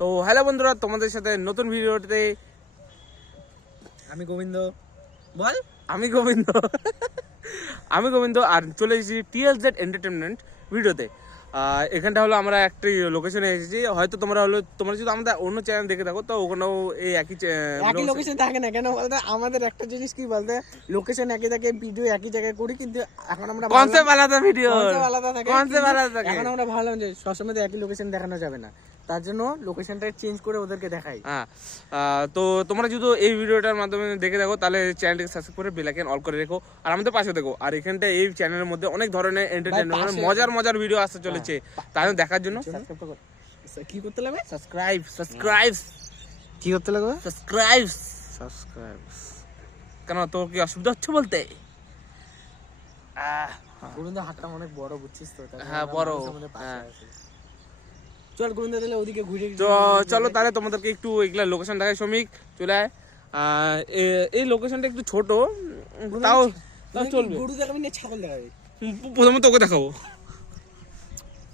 তো হ্যালো বন্ধুরা, তোমাদের সাথে নতুন ভিডিওতে আমি গোবিন্দ। বল। আমি গোবিন্দ আমি গোবিন্দ আর চলে এসেছি টিএলজেড এন্টারটেনমেন্ট ভিডিওতে। এখানটা হলো আমরা একটি লোকেশনে এসেছি। হয়তো তোমরা যদি আমাদের অন্য চ্যানেল দেখে থাকো তো ওখানেও এই একই লোকেশন থাকে না কেন বলতে, আমাদের একটা জিনিস কি বলতে, লোকেশন একই থাকে, ভিডিও একই জায়গায় করি, কিন্তু এখন আমরা কনসেপ্ট আলাদা, ভিডিও আলাদা থাকে, কনসেপ্ট আলাদা থাকে। এখন আমরা ভাবলাম যে সবসময় তো একই লোকেশন দেখানো যাবে না, তার জন্য লোকেশনটা চেঞ্জ করে ওদেরকে দেখাই। তো তোমরা যদি এই ভিডিওটার মাধ্যমে দেখে থাকো তাহলে চ্যানেলটিকে সাবস্ক্রাইব করে বেল আইকন অল করে রেখো আর আমাদের পাশে দেখো। আর এখানটা এই চ্যানেলের মধ্যে অনেক ধরনের এন্টারটেইনমেন্ট মজার ভিডিও আসতে চলেছে, তাই দেখার জন্য কি করতে লাগবে? সাবস্ক্রাইব কি করতে লাগবে? সাবস্ক্রাইব কেন তোর কি অসুবিধা হচ্ছে বলতে? গোবিন্দ হাতটা অনেক বড়, বুঝছিস তো? হ্যাঁ বড়। চল গোবিন্দ তাহলে ওদিকে ঘুরে চলো তাহলে তোমাদেরকে একটু এগুলা লোকেশন দেখাই। শ্রমিক চলে আয়। এই লোকেশনটা একটু ছোট, তাও চলবে। গরু দেখাবি না ছাগল দেখাবি? প্রথমে তোকে দেখাবো।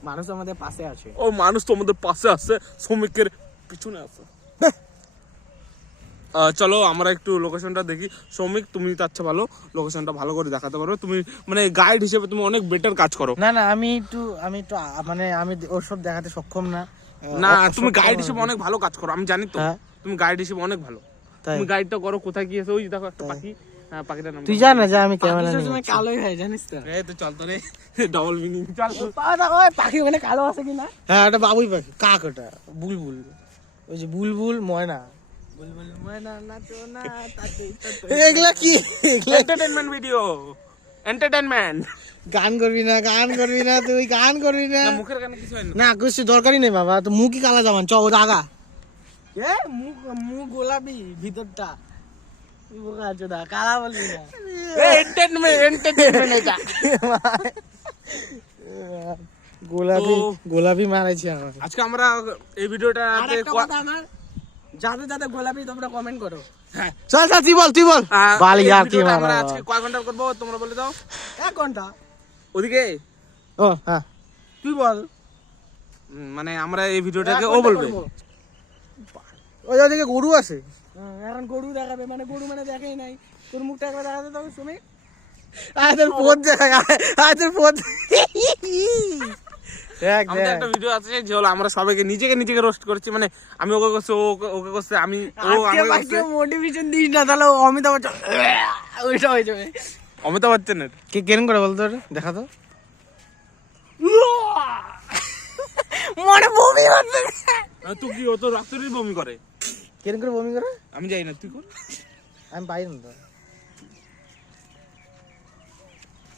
মানুষ আমাদের পাশে আছে। ও মানুষ তো আমাদের পাশে আছে, শ্রমিকের পিছনে আছে। চলো আমরা একটু লোকেশনটা দেখি। শ্রমিক তুমি তার চেয়ে ভালো লোকেশনটা ভালো করে দেখাতে পারো, তুমি মানে গাইড হিসেবে তুমি অনেক বেটার কাজ করো। না আমি একটু মানে আমি ওসব দেখাতে সক্ষম না। তুমি গাইড হিসেবে অনেক ভালো কাজ করো, আমি জানি তো। তুমি গাইড হিসেবে অনেক ভালো। তুমি গাইডটা করো, কোথায় গিয়েছে ওই দেখো একটা পাখি। পাখিটার নাম তুই জান না যে আমি ক্যামেরা নিয়ে কালোই হয়, জানিস তো? এই তো চল তো রে, ডাবল মিনিং চল। ওই পাখি ওখানে কালো আছে কিনা? হ্যাঁ, এটা বাবুই পাখি, কাক ওটা, বুলবুল। ওই যে বুলবুল ময়না, বুলবুল ময়না নাচো না তাতে। এগুলা কি? Entertainment video, entertainment. গান করবি না তুই, গান করবি না। মুখের গানে কিছু হয় না, কিছু দরকারই নেই বাবা, তো মুখই কালা যাবান। চ ওটা আগা। মুখ গোলাপি ভিতরটা কালা বলবি না। এন্টারটেইনমেন্ট এটা। গোলাপি মারাইছি আমার। আজকে আমরা এই ভিডিওটা যাদের গোলাপি তোমরা কমেন্ট করো। হ্যাঁ চল তুই বল। বালি আর কি মারা। আমরা আজকে কয় ঘন্টা করব তোমরা বলে দাও। 1 ঘন্টা। ওদিকে ও হ্যাঁ তুই বল। মানে আমরা এই ভিডিওটাকে ও বলবে। ওই ওদিকে গরু আছে, এখন গরু দেখাবে, মানে গরু মানে দেখাই নাই। তোর মুখটা একবার দেখাতে দাও শুনি। তোর ফোন দেখা, তোর ফোন। আমাদের একটা ভিডিও আছে যে হলো আমরা সবাইকে নিজেকে রোস্ট করছি, মানে আমি ওকে করছি, ওকে করছে, আমি আমাকে মোটিভেশন দিস না, তাহলে অমিতাভ বচ্চন ওইটা হয়ে যাবে। অমিতাভ বচ্চনের কে কেন করে বলতো, দেখা তো। মনে বমি হচ্ছে। তুই কি ও তো রাত্রি বমি করে? কেন করে বমি করে আমি জানি না, তুই কর। আমি পাই না তো।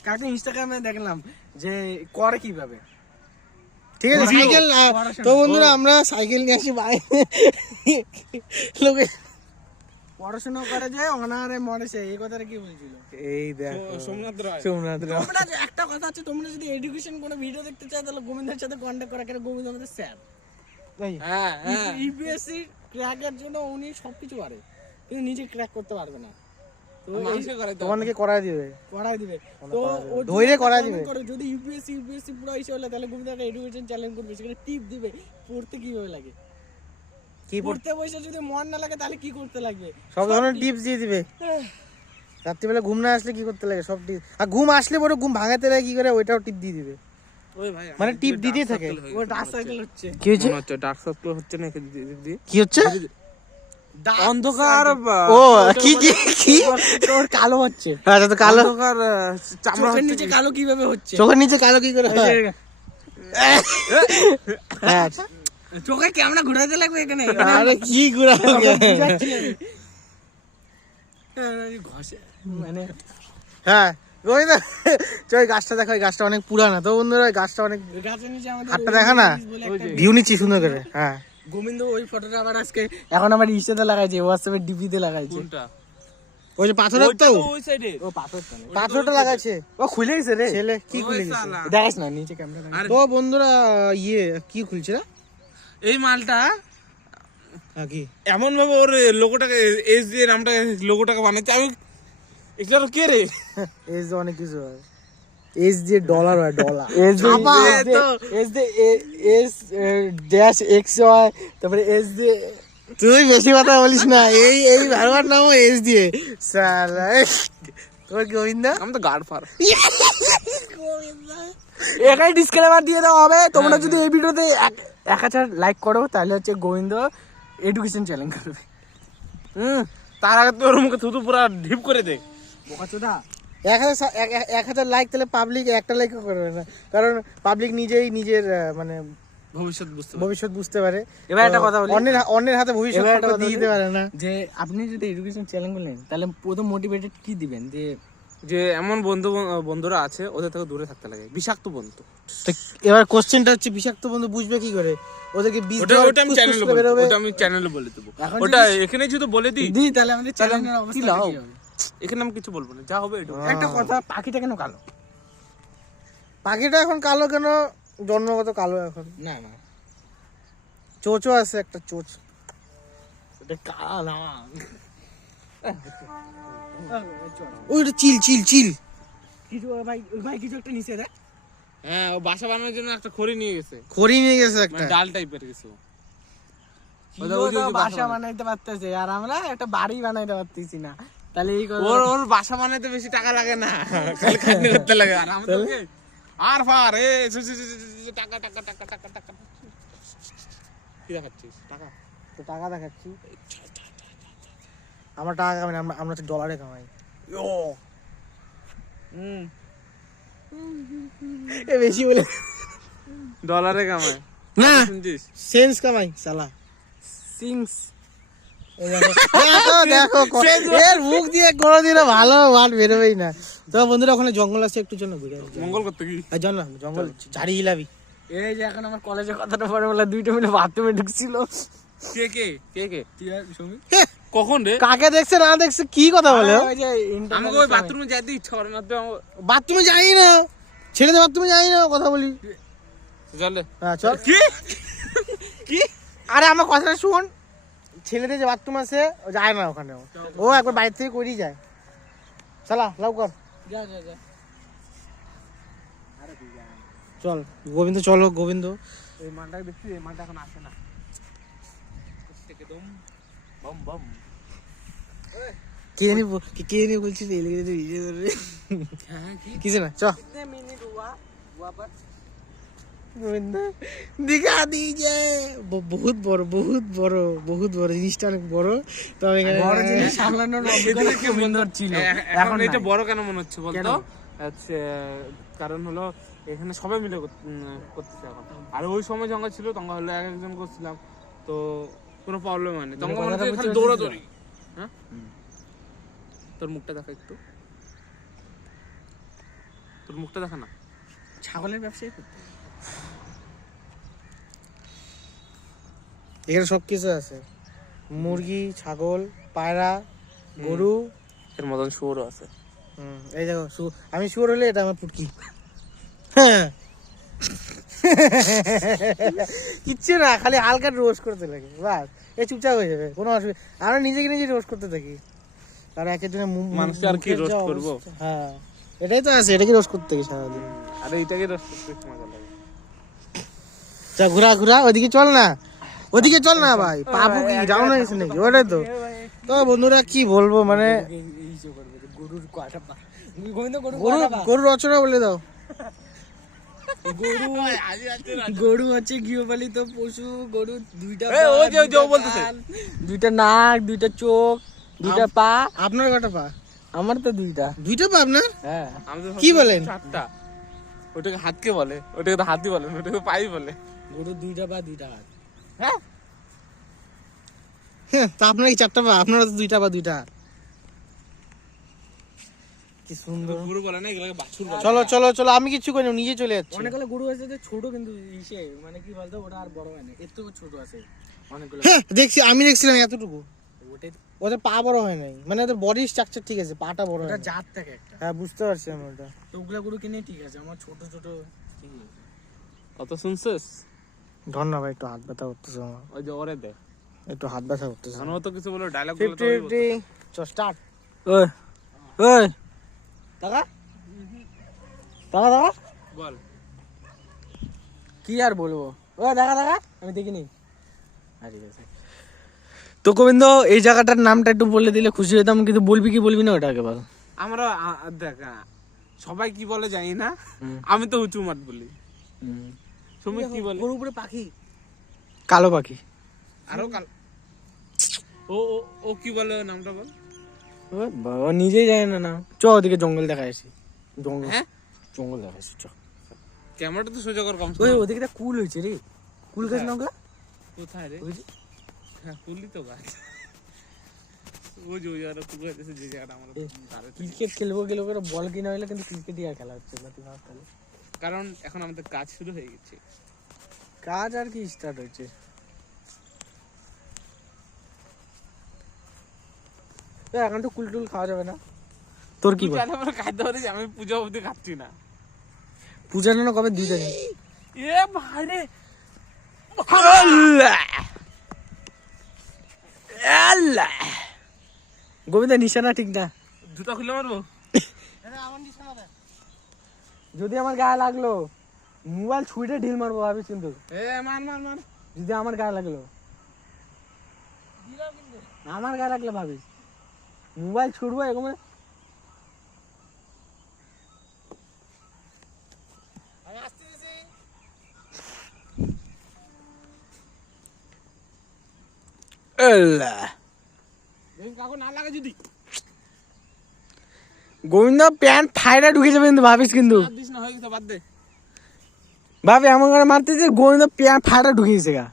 কাকে ইনস্টাগ্রামে দেখলাম যে করে কিভাবে। ঠিক আছে সাইকেল। তো বন্ধুরা আমরা সাইকেল নিয়ে আসি ভাই, লোকে পড়াশোনা করে যায় অনারে মরে সে, এই কথাটা কি বলছিল? এই দেখো সোমনাথ রায়। তোমরা একটা কথা আছে, তোমরা যদি এডুকেশন কোনো ভিডিও দেখতে চাও তাহলে গোবিন্দের সাথে কন্টাক্ট করা, কেন গোবিন্দ আমাদের স্যার। হ্যাঁ ইউপিএসসি ক্র্যাকের জন্য উনি সবকিছু পারে, কিন্তু নিজে ক্র্যাক করতে পারবে না। তোমাদেরকে করাই দিবে তো ধৈর্য করাই দিবে। যদি ইউপিএসসি পুরো ইসে হলে তাহলে গোবিন্দ একটা এডুকেশন চ্যালেঞ্জ করবে, সেখানে টিপ দিবে পড়তে কিভাবে লাগে, কি পড়তে বসে যদি মন না লাগে তাহলে কি করতে লাগবে, সব ধরনের টিপস দিয়ে দিবে। রাত্রিবেলা ঘুম না আসলে কি করতে লাগে সব টিপ, আর ঘুম আসলে বড় ঘুম ভাঙাতে লাগে কি করে ওইটাও টিপ দিয়ে দিবে। ওই ভাই মানে টিপ দিতেই থাকে। ও ডার্ক সার্কেল হচ্ছে, কি হচ্ছে? ডার্ক সার্কেল হচ্ছে না, কি হচ্ছে? অন্ধকার। ও কি তোর কালো হচ্ছে। আচ্ছা তো কালো অন্ধকার চোখের নিচে কালো কিভাবে হচ্ছে? চোখের নিচে কালো কি করে হয়? হ্যাঁ চোখে ক্যামেরা ঘোরাতে লাগবে এখানে। আরে কি ঘোরাবে মানে। হ্যাঁ গোবিন্দ চল গাছটা দেখো, এই গাছটা অনেক পুরানা তো বন্ধুরা, এই গাছটা অনেক, হাতটা দেখা না, ভিউ নিচ্ছি সুন্দর করে। হ্যাঁ গোবিন্দ ওই ফটোটা আবার আজকে এখন আমার ইনস্টাতে লাগাইছে, হোয়াটসঅ্যাপে ডিপিতে লাগাইছে। কোনটা? ওই যে পাথরের তো ওই সাইডে। ও পাথরটা লাগাইছে, ও খুলে গেছে রে ছেলে। কি খুলে গেছে দেখাস না নিচে ক্যামেরা। তো বন্ধুরা কি খুলছে রে এই মালটা? কি এমন ভাবে ওর লোগোটাকে এস দিয়ে নামটা লোগোটাকে বানাচ্ছে। আমি এটা কে রে? এস অনেক কিছু হয়। এস দিয়ে ডলার হয়, ডলার। এস দিয়ে এস ড্যাশ এক্স হয়, তারপরে এস দিয়ে, তুই বেশি কথা বলিস না, এই এই ভারবার নামও এস দিয়ে সালা। তোর গোবিন্দা, আমি তো গার্ড ফার। এখানে ডিসক্লেমার দিয়ে দেওয়া হবে, তোমরা যদি এই ভিডিওতে 1000 লাইক করো তাহলে হচ্ছে গোবিন্দ এডুকেশন চ্যালেঞ্জ করবে। তার আগে তো ওর মুখে থুতু পুরা ঢিপ করে দে। বোকাচোদা, 1000 লাইক তাহলে পাবলিক একটা লাইকও করবে না, কারণ পাবলিক নিজেই নিজের মানে ভবিষ্যৎ বুঝতে পারে। এবার একটা কথা বলি, অন্যের হাতে ভবিষ্যৎ দিয়ে দিতে পারে না। যে আপনি যদি এডুকেশন চ্যালেঞ্জ করলেন তাহলে প্রথম মোটিভেটেড কি দিবেন, যে এমন বন্ধুরা আছে ওদের থেকে দূরে থাকতে লাগে, বিষাক্ত বন্ধু। এবার কোশ্চেনটা হচ্ছে বিষাক্ত বন্ধু বুঝবে কি করে, ওদেরকে ওটা আমি চ্যানেলে বলে দেবো, ওটা এখানে যদি বলে দিই তাহলে আমাদের চ্যানেলের অবস্থা কি হবে? এখানে আমি কিছু বলবো না, যা হবে এটা। একটা কথা, পাখিটা কেন কালো? পাখিটা এখন কালো কেন? জন্মগত কালো এখন না, না চোচও আছে একটা, চোচ এটা কালো না। ওইটা চিল চিল চিল কিছু ভাই কিছু একটা নিচে দেখ। হ্যাঁ, ও বাসা বানানোর জন্য একটা খড়ি নিয়ে গেছে একটা ডাল টাইপের কিছু। বাসা বানাইতে পারতেছে আর আমরা একটা বাড়ি বানাইতে পারতেছি না, তাহলে এই ওর বাসা বানাইতে বেশি টাকা লাগে না, খালি খাটনি করতে লাগে। আর আমাদেরকে আর ফার টাকা টাকা টাকা টাকা টাকা কি দেখাচ্ছিস? টাকা তো টাকা দেখাচ্ছি, আমরা টাকা কামাই, আমরা হচ্ছে ডলারে কামাই। এ বেশি বলে ডলারে কামায় না, শুনছিস? সেন্স কামাই সালা, সিংস। দেখো এর মুখ দিয়ে কোনোদিনও ভালো ওয়ার্ড বেরোবেই না। তো বন্ধুরা ওখানে জঙ্গল আছে, একটু জন্য ঘুরে মঙ্গল করতে কি জঙ্গল ঝাড়ি হিলাবি। এই যে এখন আমার কলেজের কথাটা পরে বলে দুইটা মিলে বাথরুমে ঢুকছিল। কে কে কে কে কখন রে? কাকে দেখছে না দেখছে কি কথা বলে? আমাকে ওই বাথরুমে যাইতে ইচ্ছা করে না, তো বাথরুমে যাই না, ছেলেদের বাথরুমে যাই না, কথা বলি। চল হ্যাঁ চল। কি কি? আরে আমার কথাটা শুন, ছেলেদের যে বাথরুম আছে ও যায় না ওখানে, ও একবার বাইরে থেকে করেই যায়। চলা লাভ কর, যা যা যা চল গোবিন্দ, চলো গোবিন্দ। এই মানটা দেখছি, এই মানটা এখন আসে না। বম বম কে জানি বলছি কিছু না, চ গোবিন্দ দিঘা দিয়ে বহুত বড় জিনিসটা, অনেক বড়। তো বড় জিনিস সামলানোর গোবিন্দর ছিল। এখন এটা বড় কেন মনে হচ্ছে বলতো? আচ্ছা, কারণ হলো এখানে সবাই মিলে করতেছে এখন, আর ওই সময় জঙ্গল ছিল, তখন হলো এক একজন করছিলাম, তো কোনো প্রবলেম হয়নি। তখন মনে হচ্ছে খালি দৌড়াদৌড়ি। হ্যাঁ, তোর মুখটা দেখা একটু, তোর মুখটা দেখা না। ছাগলের ব্যবসায়ী করতে এখানে সব কিছু আছে, মুরগি, ছাগল, পায়রা, গরু, এর মতন শুয়োরও আছে। এই দেখো আমি শুয়োর হলে এটা আমার পুটকি। হ্যাঁ কিচ্ছু না, খালি হালকা রোস্ট করতে লাগে, বাস এ চুপচাপ হয়ে যাবে, কোনো অসুবিধা। আমরা নিজেকে নিজে রোস্ট করতে থাকি, আর এক একজনের মানুষকে আর কি রোস্ট করবো? হ্যাঁ এটাই তো আছে, এটাকে রোস্ট করতে থাকি সারাদিন। আর এইটাকে রোস্ট করতে মজা লাগে। চা ঘুরা ওদিকে চল না ভাই, পাবো কি ডাউন হয়েছে নাকি? ওটাই তো। তো বন্ধুরা কি বলবো, মানে গরুর রচনা বলে দাও। গরু হচ্ছে গৃহপালিত পশু। গরু দুইটা নাক, দুইটা চোখ, দুইটা পা। আপনার কটা পা? আমার তো দুইটা পা। আপনার? হ্যাঁ। কি বলেন? চারটা। ওটাকে হাতকে বলে, ওটাকে তো হাতই বলে, ওটাকে পাই বলে। গরু দুইটা পা, দুইটা হাত। হ্যাঁ, তা আপনার কি চারটা পা? আপনারা তো দুইটা পা, দুইটা হাত। কি সুন্দর গরু বলে না, এগুলোকে বাছুর বলে। চলো আমি কিছু করি না, নিজে চলে যাচ্ছি। অনেকগুলো গরু আছে যে ছোট, কিন্তু ইসে মানে কি বলতো, ওটা আর বড় হয় না, এর থেকে ছোট আছে অনেকগুলো। হ্যাঁ আমি দেখছিলাম এতটুকু, ওদের পা বড় হয় নাই, মানে ওদের বডি স্ট্রাকচার ঠিক আছে, পাটা বড় হয়। ওটা জাত থাকে একটা। হ্যাঁ বুঝতে পারছি আমি ওটা। তো ওগুলা গরু কিনে ঠিক আছে, আমার ছোট কত শুনছিস? ধর না ভাই, একটু হাত ব্যথা করতেছে আমার। ওই যে ওরে দে, একটু হাত ব্যথা করতেছে। জানো তো কিছু বলে ডায়লগ বলে তো। 50 চ স্টার্ট। ওই টাকা দেখা দেখা বল কি আর বলবো, ও দেখা দেখা আমি দেখিনি। ঠিক আছে তো গোবিন্দ, এই জায়গাটার নামটা একটু বলে দিলে খুশি হতাম, কিন্তু বলবি কি বলবি না ওটাকে বল। আমরা দেখ সবাই কি বলে জানি না, আমি তো উঁচু মাঠ বলি। সুমিত কি বলে? উপরে পাখি, কালো পাখি। আরো কাল ও ও কি বলে নামটা বল? ও বাবা নিজেই জানে না নাম। চ ওদিকে জঙ্গল দেখা আসি, জঙ্গল জঙ্গল দেখা আসি চ। ক্যামেরাটা তো সোজা কর কম। ওই ওদিকে একটা কুল হয়েছে রে, কুল গাছ নামটা কোথায় রে? হ্যাঁ কুলই তো গাছ। ওই যে ওই আর কুল গাছ যে জায়গাটা আমরা ক্রিকেট খেলবো করে বল কিনা হইলে, কিন্তু ক্রিকেটই আর খেলা হচ্ছে না। তুই ভাব তাহলে, কারণ এখন আমাদের কাজ শুরু হয়ে গেছে। কাজ আর কি স্টার্ট হচ্ছে। এখন তো কুল টুল খাওয়া যাবে না। তোর কি বল? খাইতে পারি, আমি পূজা অবধি খাচ্ছি না। পূজা না কবে 2 দিন। এ ভাই রে গোবিন্দ নিশানা ঠিক না, জুতা খুলে মারবো। যদি আমার গায়ে লাগলো মোবাইল ছুঁড়ে ঢিল মারবো ভাবিস, কিন্তু মার মার মার। যদি আমার গায়ে লাগলো, আমার গায়ে লাগলে ভাবিস মোবাইল ছুড়বো এরকম। গোবিন্দ প্যান্ট ফাইডা ঢুকে যাবে কিন্তু ভাবিস, কিন্তু ভাবি এমন করে মারতেছে গোবিন্দ প্যান্ট ফাইডা ঢুকে গেছে গা।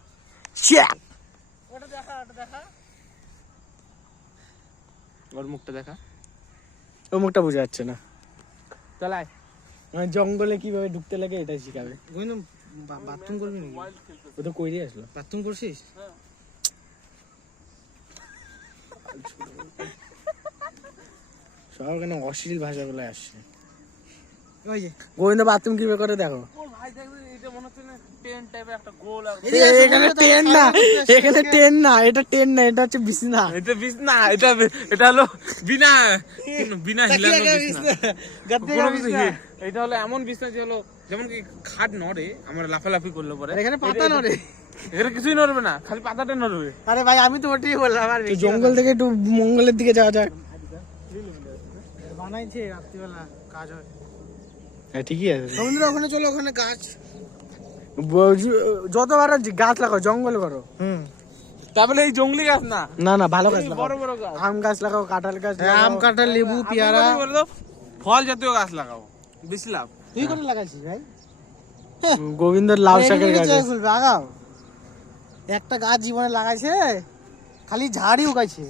ওর মুখটা দেখা, ও মুখটা বোঝা যাচ্ছে না। চালায় জঙ্গলে কিভাবে ঢুকতে লাগে এটাই শিখাবে। গোবিন্দ বাথরুম করবি নাকি? ও তো কইরে আসলো। বাথরুম করছিস? সব কেন অশ্লীল ভাষাগুলো আসছে। গোবিন্দ বাথরুম কিভাবে করে দেখো। এখানে টেন না, এখানে টেন না, এটা টেন না, এটা হচ্ছে বিছনা। এটা বিছনা, এটা হলো বিনা বিনা হিলানো বিছনা। এটা হলো এমন বিছনা যে হলো যেমন কি খাট নড়ে, আমরা লাফালাফি করলে পরে এখানে পাতা নড়ে, এখানে কিছুই নড়বে না, খালি পাতাটা নড়বে। আরে ভাই আমি তো ওটাই বললাম। আর জঙ্গল থেকে একটু মঙ্গলের দিকে যাওয়া যাক। বানাইছে রাত্রিবেলা কাজ হয়। হ্যাঁ ঠিকই আছে। সমুদ্র ওখানে চলো, ওখানে গাছ যতবার গাছ লাগাও, জঙ্গল করো। তারপরে এই জঙ্গলি গাছ না, না না ভালো গাছ লাগাও, বড় বড় গাছ, আম গাছ লাগাও, কাঁঠাল গাছ, আম কাঁঠাল লেবু পেয়ারা, ফল জাতীয় গাছ লাগাও, বেশি লাভ। তুই কোন লাগাইছিস ভাই? গোবিন্দর লাউ শাকের গাছ লাগাও। একটা গাছ জীবনে লাগাইছে, খালি ঝাড়ই উগাইছে।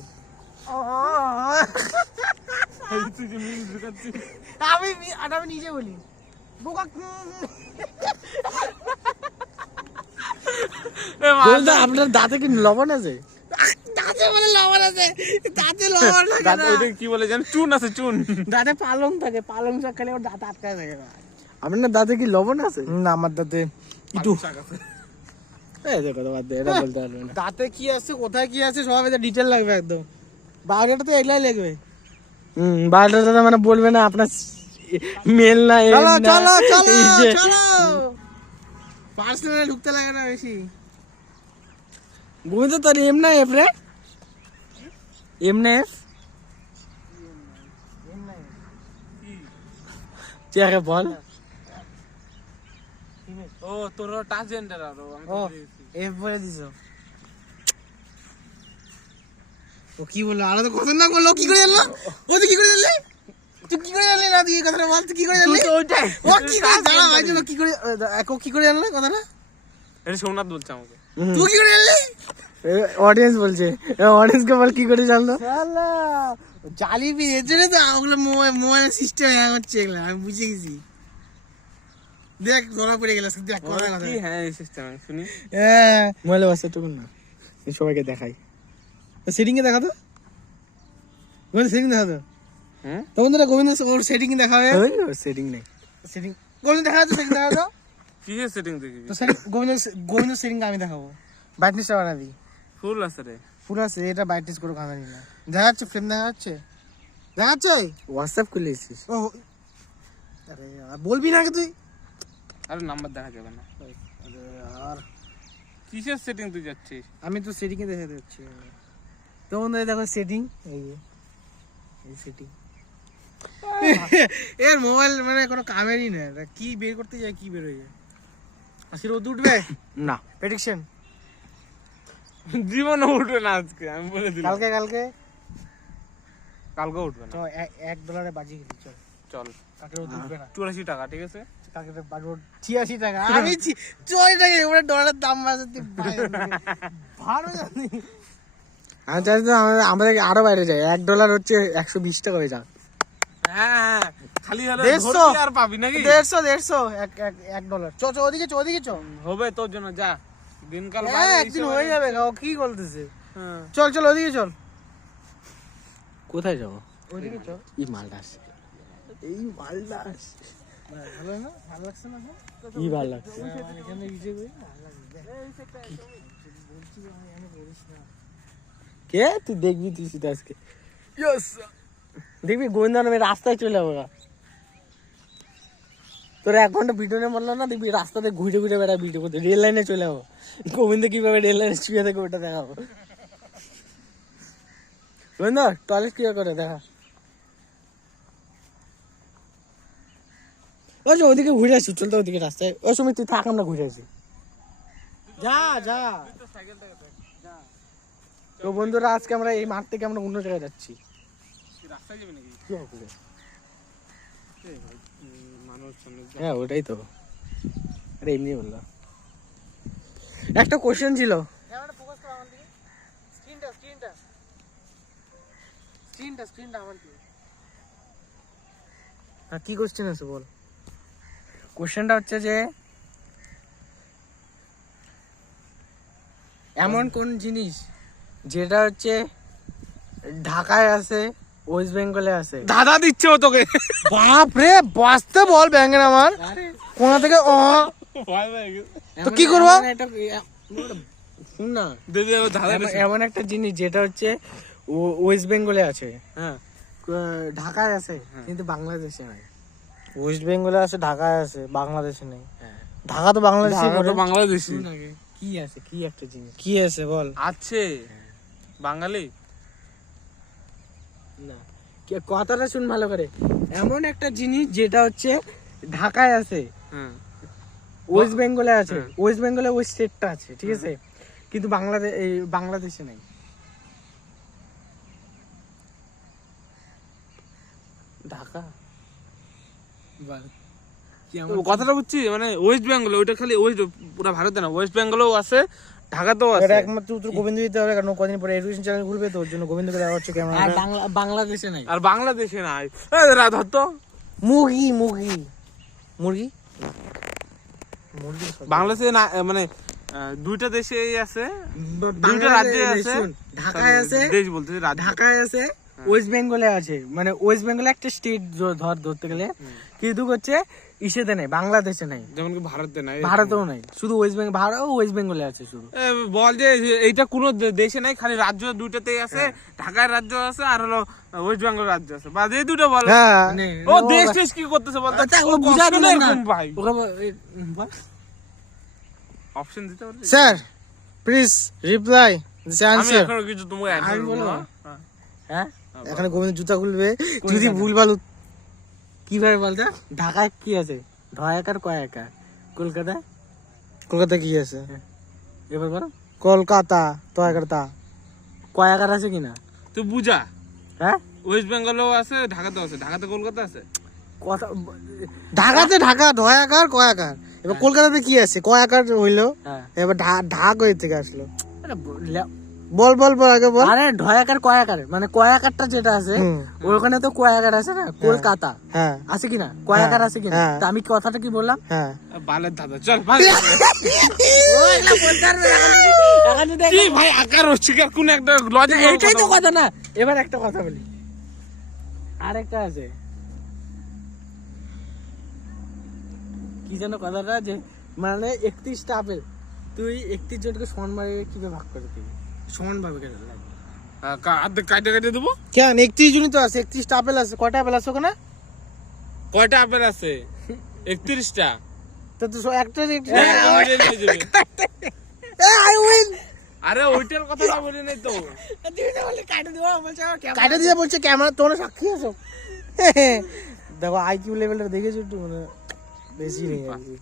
আমি নিজে বলি আপনার দাঁতে কি লবণ আছে? দাঁতে বলে লবণ আছে, দাঁতে লবণ থাকে। কি বলে জানেন? চুন আছে, চুন। দাঁতে পালং থাকে, পালং শাক খেলে ওর দাঁত আটকায় থাকে। আপনার দাঁতে কি লবণ আছে? না আমার দাঁতে একটু দাঁতে কি আছে, কোথায় কি আছে সব এটা ডিটেল লাগবে একদম। বায়োডাটা তো এগুলাই লাগবে। বায়োডাটা মানে বলবে না আপনার মেল না। চলো চলো চলো চলো, পার্সোনালি ঢুকতে লাগে না বেশি। গোবিন্দ তোর এম না এফ রে? এম না এফ? চেয়ারে বল। ও তোর ট্রান্সজেন্ডার আর ও এফ বলে দিছো। ও কি বললো? আলাদা কথা না বললো, কি করে জানলো? ও তুই কি করে জানলি? তুই কি করে জানলি না? তুই এই কথাটা বল, তুই কি করে জানলি? ওইটাই ও কি করে জানা ভাই, তুমি কি করে কি করে জানলে কথাটা? এটা সোমনাথ বলছে আমাকে। তুই কি করে জানলি? অডিয়েন্স বলছে, অডিয়েন্স কে বল কি করে জানলো? শালা জালিবি এজন্য তো ওগুলো মোবাইলের সিস্টেম হ্যাং হচ্ছে, এগুলো আমি বুঝে গেছি। দেখ ধরা পড়ে গেল, দেখ কথা কথা। কি হ্যাঁ এই সিস্টেম শুনি। হ্যাঁ মোবাইলে বাসা টুকু না, সবাইকে দেখাই। সেটিং এ দেখা তো, গোবিন্দ সেটিং দেখা তো। তো বন্ধুরা গোবিন্দ ওর সেটিং দেখাবে। ওই সেটিং নেই, সেটিং গোবিন্দ দেখা তো, সেটিং দেখা তো। কিসের সেটিং দেখবি? তো সেটিং গোবিন্দ সেটিং আমি দেখাবো। ব্রাইটনেসটা বাড়াবি। ফুল আছে রে, ফুল আছে, এটা ব্রাইটনেস করে কামাবি না। দেখা যাচ্ছে ফ্রেম, দেখা যাচ্ছে, দেখা যাচ্ছে। হোয়াটসঅ্যাপ খুলেছিস? ও আরে আর বলবি না কি তুই? আরে নাম্বার দেখা যাবে না। আরে আর কিসের সেটিং তুই যাচ্ছিস? আমি তো সেটিং এ দেখে দিচ্ছি। তো বন্ধুরা দেখো সেটিং, এই সেটিং। এর মোবাইল মানে কোনো কামেরই না, এটা কি বের করতে যায় কি বের হয়ে যায়। আজকে রোদ উঠবে না, প্রেডিকশন জীবনে উঠবে না আজকে, আমি বলে দিলাম। কালকে কালকে উঠবে না। তো $1 বাজি খেলি, চল চল, কালকে রোদ উঠবে না। 84 টাকা, ঠিক আছে? কালকে বাজবো 86 টাকা। আমি 40 টাকা এবারে ডলারের দাম বাড়ছে তুই ভালো জানি। আমি চাই তো আমাদের আরো বাইরে যাই, $1 হচ্ছে 120 টাকা হয়ে যাক। হ্যাঁ, খালি হলো 150 ধরবি আর পাবি নাকি? 150 $1। চ ওদিকে চ। হবে তোর জন্য, যা। দিনকাল হ্যাঁ, বাইরে একদিন এসে হয়ে যাবে। ও কি বলতেছে? হ্যাঁ। চল ওদিকে চল। কোথায় যাবো? ওদিকে চল। এই মালদাস, ভালো না? ভালো লাগছে না? কি ভালো লাগছে? এখানে ইজে করি ভালো লাগবে। বলছি আমি এখানে করিস না। কে তুই দেখবি, তুই সেটা আজকে দেখবি গোবিন্দ নামে রাস্তায় চলে যাবো। তোর 1 ঘন্টা ভিডিও নিয়ে বললো না, দেখবি রাস্তাতে ঘুরে বেড়া ভিডিও করতে, রেল লাইনে চলে যাবো। গোবিন্দ কিভাবে রেল লাইনে শুয়ে থাকে ওটা দেখাবো। গোবিন্দ টয়লেট কিভাবে করে দেখা। ওদিকে ঘুরে আসি, চল তো ওদিকে রাস্তায়। ওই সময় তুই থাক, আমরা ঘুরে আসি। যা তো বন্ধুরা, আজকে আমরা এই মাঠ থেকে আমরা অন্য জায়গায় যাচ্ছি। রাস্তায় যাবি নাকি? কি হবে? মানুষ হ্যাঁ ওটাই তো, আরে এমনি বললাম। একটা কোশ্চেন ছিল, কি কোশ্চেন আছে বল। কোশ্চেনটা হচ্ছে যে এমন কোন জিনিস যেটা হচ্ছে ঢাকায় আছে, ওয়েস্ট বেঙ্গলে আছে। দাদা দিচ্ছে ও তোকে। বাপ রে, বাঁচতে বল ব্যাঙ্গেন আমার কোনা থেকে। তো কি করবো? শুন না, এমন একটা জিনিস যেটা হচ্ছে ওয়েস্ট বেঙ্গলে আছে, হ্যাঁ, ঢাকায় আছে কিন্তু বাংলাদেশে নাই। ওয়েস্ট বেঙ্গলে আছে, ঢাকায় আছে, বাংলাদেশে নেই। ঢাকা তো বাংলাদেশে, বাংলাদেশি। কি আছে, কি একটা জিনিস কি আছে বল। আছে বাঙালি না, কথাটা শুন ভালো করে। এমন একটা জিনিস যেটা হচ্ছে ঢাকায় আছে, হ্যাঁ, ওয়েস্ট বেঙ্গলে আছে, ওয়েস্ট বেঙ্গলে ওই স্টেটটা আছে, ঠিক আছে, কিন্তু বাংলাদেশে নাই। ঢাকা বল কথাটা বুঝছি, মানে ওয়েস্ট বেঙ্গল, ওইটা খালি ওয়েস্ট, পুরো ভারতে না, ওয়েস্ট বেঙ্গলেও আছে, ঢাকাতেও আছে। এটা একমাত্র উত্তর গোবিন্দ দিতে হবে, কারণ কদিন পরে এডুকেশন চ্যানেল খুলবে, তো ওর জন্য গোবিন্দকে দেওয়া হচ্ছে ক্যামেরা। আর বাংলাদেশে নাই। আর বাংলাদেশে নাই। ধর তো মুরগি বাংলাদেশে না, মানে দুইটা দেশে আছে, দুইটা রাজ্যে আছে। ঢাকায় আছে, দেশ বলতে ঢাকায় আছে, ওয়েস্ট বেঙ্গলে আছে, মানে ওয়েস্ট বেঙ্গলে একটা স্টেট ধরতে গেলে, কিন্তু হচ্ছে ইসেতে নেই, বাংলাদেশে নাই। যেমন কি ভারতে নাই, ভারতেও নাই, শুধু ওয়েস্ট বেঙ্গলে আছে শুধু। বল যে এইটা কোনো দেশে নাই, খালি রাজ্য দুইটাতেই আছে, ঢাকার রাজ্য আছে আর হলো ওয়েস্ট বেঙ্গল রাজ্য আছে, বা এই দুটো বল। ও দেশ টেশ কি করতেছে বল, বুঝা দিলেন না ভাই। অপশন দিতে পারবি? স্যার প্লিজ রিপ্লাই দিস আমি আনসার। এখনো কিছু তোমাকে অ্যানসার বলবো না। হ্যাঁ, এখানে গোবিন্দ জুতা খুলবে, যদি ভুলভাল কিভাবে বলতে। ঢাকায় কি আছে, ঢাকার কয় একা? কলকাতা কি আছে এবার বলো। কলকাতা তো একারটা কয় একার আছে কিনা তুই বুঝা। হ্যাঁ, ওয়েস্ট বেঙ্গলেও আছে, ঢাকাতেও আছে, ঢাকাতে কলকাতা আছে। কথা ঢাকাতে ঢাকা ঢয় আকার কয় আকার, এবার কলকাতাতে কি আছে কয় আকার হইলো, এবার ঢাক হয়ে থেকে আসলো। বল আগে বল। আরে ঢয় আকার কয় আকার, মানে কয় আকারটা যেটা আছে ওখানে তো কয় আকার আছে না, কলকাতা হ্যাঁ আছে কিনা, কয় আকার আছে কিনা, তা আমি কথাটা কি বললাম? হ্যাঁ, বালের দাদা চল ভাই। কি ভাই আকার হচ্ছে কি কোন একটা লজিক, এইটাই তো কথা না। এবার একটা কথা বলি, আরেকটা আছে কি যেন কথাটা, যে মানে 31টা আপেল তুই 31 জনকে সমান ভাবে কিভাবে ভাগ করে দিবি, সমান ভাবে কেটে কাটে দেবো কেন? 31 জনই তো আছে, 31টা আপেল আছে, কয়টা আপেল আছে ওখানে? কয়টা আপেল আছে? 31টা। তো একটা আই উইন। আরে ওইটার কথা না বলি নাই তো। কাটে দিয়ে বলছে ক্যামেরা, তোমরা সাক্ষী আছো। দেখো আইকিউ লেভেলটা দেখেছো একটু, মানে বেশি নেই আর কি।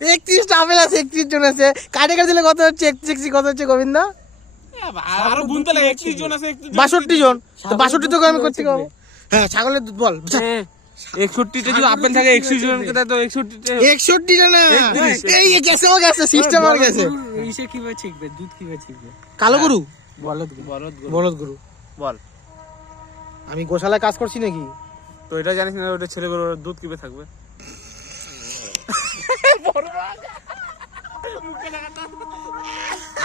31টা আপেল আছে, 31 জন আছে। কাটে দিলে কত হচ্ছে? 61 কত হচ্ছে গোবিন্দ? আরো গুনতে লাগে। 31 জন আছে, 62 জন। তো 62 তোকে আমি করতে পারবো। হ্যাঁ, ছাগলের দুধ বল। 61টা যদি আপেল থাকে 61 জনকে দেয় তো 61 জন না। এই গেছে, ও গেছে, সিস্টেম আর গেছে। ইসে কিভাবে শিখবে? দুধ কিভাবে শিখবে? কালো গরু, বলদ গরু। বল। আমি গোশালায় কাজ করছি নাকি? তো এটা জানিস না ওটা ছেলে গরুর দুধ কিভাবে থাকবে?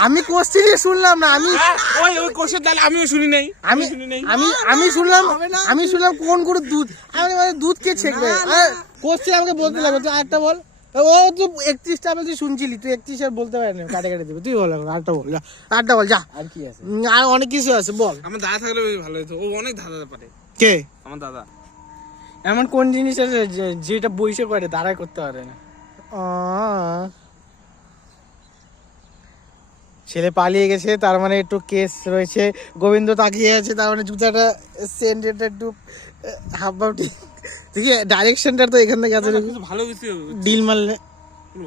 আমি কোশ্চেনই শুনলাম না। আমি ওই কোশ্চেন তাহলে আমিও শুনি নাই। আমি শুনলাম কোন গরুর দুধ। আমি মানে দুধ কে ছেকবে? কোশ্চেন আমাকে বলতে লাগবে। তুই আরেকটা বল। ও তুই 31টা আপেল তুই শুনছিলি, তুই 31 আর বলতে পারি না, কাটে দিবি। তুই বল, আরেকটা বল, যা আরেকটা বল, যা। আর কি আছে? আর অনেক কিছু আছে, বল। আমার দাদা থাকলে বেশি ভালো হতো। ও অনেক ধাঁধা পারে। কে? আমার দাদা। এমন কোন জিনিস আছে যেটা বইসে করে দাঁড়ায় করতে পারে না? ছেলে পালিয়ে গেছে, তার মানে একটু কেস রয়েছে। গোবিন্দ তাকিয়ে আছে, তার মানে জুতাটা সেন্টারটা একটু হাবভাব ঠিক। দেখি ডাইরেকশনটা তো এখান থেকে আছে, ভালো কিছু হবে। ডিল মারলে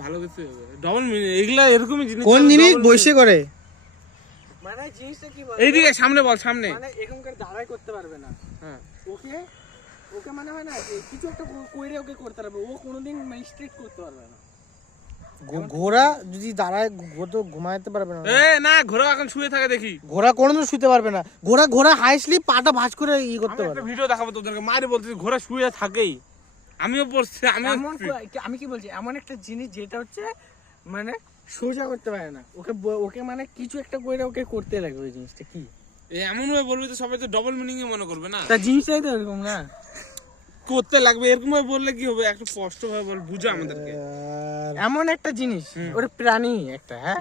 ভালো কিছু হবে। ডবল মিনিং এগুলা এরকমই জিনিস। কোন জিনিস বসে করে? মানে জিনিসটা কি বল? এইদিকে সামনে বল, সামনে। মানে এখনকার দাঁড়ায় করতে পারবে না। হ্যাঁ। ওকে মানে হয় না যে কিছু একটা কইরে ওকে করতে পারবে, ও কোনোদিন স্ট্রেট করতে পারবে না। ঘোড়া যদি দাঁড়ায়, ঘোড়া তো ঘুমাইতে পারবে না। না, ঘোড়া এখন শুয়ে থাকে দেখি। ঘোড়া কোনোদিন শুতে পারবে না। ঘোড়া হাইসলি পাটা ভাঁজ করে করতে আমি পারবে। একটা ভিডিও দেখাবো তোদেরকে। মারে বলতেছি ঘোড়া শুয়ে থাকেই। আমিও পড়ছি। আমি কি বলছি, এমন একটা জিনিস যেটা হচ্ছে মানে সোজা করতে পারে না, ওকে মানে কিছু একটা কইরে ওকে করতে লাগবে। ওই জিনিসটা কি? এমন ভাবে বলবি তো সবাই তো ডবল মিনিং এ মনে করবে না। তা জিনিসটাই তো এরকম না, করতে লাগবে এরকম ভাবে বললে কি হবে? একটু স্পষ্ট ভাবে বল, বুঝা আমাদেরকে। এমন একটা জিনিস, ওটা প্রাণী একটা, হ্যাঁ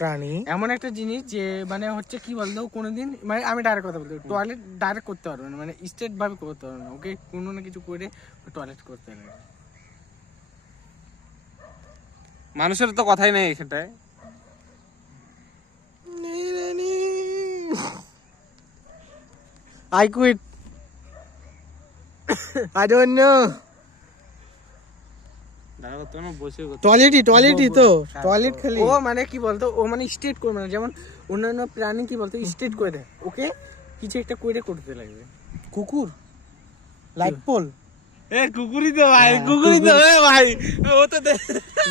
প্রাণী এমন একটা জিনিস যে মানে হচ্ছে কি বলতো, কোনোদিন মানে আমি ডাইরেক্ট কথা বলতে, টয়লেট ডাইরেক্ট করতে পারবে না, মানে স্ট্রেট ভাবে করতে পারবে না, ওকে কোনো না কিছু করে টয়লেট করতে হবে। মানুষের তো কথাই নেই এখানটায়। I quit. I don't know. দাঁড়াও তো, আমি বসে কথা। টয়লেটই তো, টয়লেট খালি। ও মানে কি বলতো, ও মানে স্ট্রেট করবে না, যেমন অন্যান্য প্রাণী কি বলতো স্ট্রেট করে দেয়, ওকে কিছু একটা করে করতে লাগবে। কুকুর, লাইট পোল। কুকুরই তো ভাই, কুকুরই তো ভাই। ও তো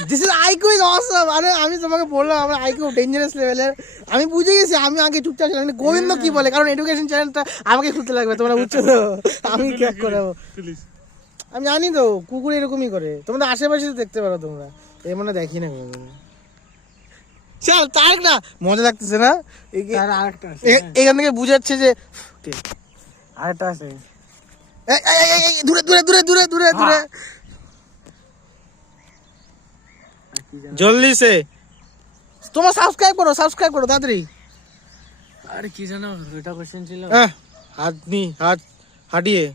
this is IQ is Assam. আরে আমি তোমাকে বললাম আমার আইকিউ ডেঞ্জারাস লেভেলের। আমি বুঝে গেছি, আমি আগে চুপচাপ ছিলাম। গোবিন্দ কি বলে, কারণ এডুকেশন চ্যানেলটা আমাকে খুলতে লাগবে, তোমরা বুঝছো তো। আমি ক্র্যাক করে যাবো। আমি জানি তো কুকুর এরকমই করে, তোমরা আশেপাশে দেখতে পারো। তোমরা এই মনে দেখি না চল তার না, মজা লাগতেছে না? আরেকটা আছে, এখান থেকে বুঝাচ্ছে যে আরেকটা আছে, দূরে দূরে দূরে দূরে দূরে দূরে। জলদি সে তোমরা সাবস্ক্রাইব করো তাড়াতাড়ি। আরে কি জানো ওটা কোশ্চেন ছিল। हाथ हटिए,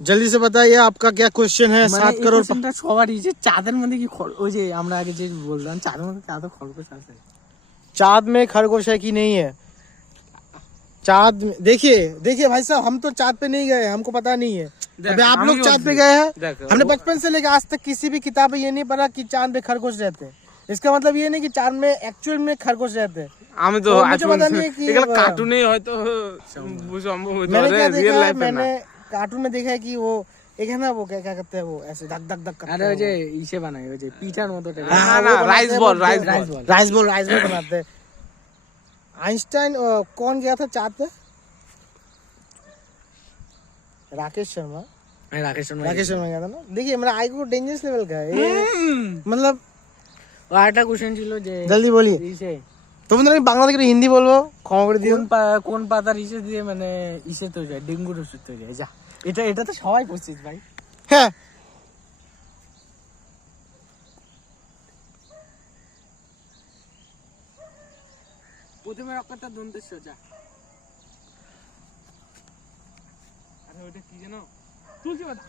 जल्दी से बताइए आपका क्या क्वेश्चन है। 7 करोड़ সবারই যে চাঁদের মধ্যে কি ওই যে আমরা আগে যে বললাম চাঁদের মধ্যে চাঁদ খরগোশ আছে। चाँद में खरगोश है कि नहीं है? चाँद देखिए भाई साहब, हम तो चाँद पे नहीं गए, हमको पता नहीं है। अभी आप लोग चाँद पे गए हैं। हमने बचपन से लेकर आज तक किसी भी किताब में ये नहीं पढ़ा कि चाँद पे खरगोश रहते हैं। इसका मतलब ये नहीं कि चाँद में एक्चुअल में खरगोश रहते हैं। আমি তো मुझे पता नहीं है कि এগুলো কার্টুনে হয়তো সম্ভব হতে मैंने পারে, क्या রিয়েল देखा है, লাইফে না। मैंने कार्टून में देखा है कि वो एक है ना, वो क्या क्या करते हैं, वो ऐसे धक धक धक करते আরে हैं। ওই যে ইসে বানায় ওই যে পিঠার মতো না हाँ, না, वो बनाते রাইস हैं, বল, वो রাইস বল। राइस बॉल बनाते हैं। आइंस्टाइन कौन गया था चाँद पे? राकेश शर्मा রাকেশ শর্মা। गया था ना। देखिए मेरा आई को डेंजरस लेवल का है ये, मतलब ও আরেকটা কোশ্চেন ছিল যে जल्दी बोलिए। ইসে তোমাদের আমি বাংলা থেকে হিন্দি বলবো, ক্ষমা করে দিও। কোন পাতার ইসে দিয়ে মানে ইসে তৈরি হয়, ডেঙ্গুর ওষুধ তৈরি হয়। যা এটা তো সবাই করছিস ভাই। হ্যাঁ, প্রথমে অক্ষরটা দন্তেশ্ব। যা আরে ওটা কি জানো? তুলসী পাতা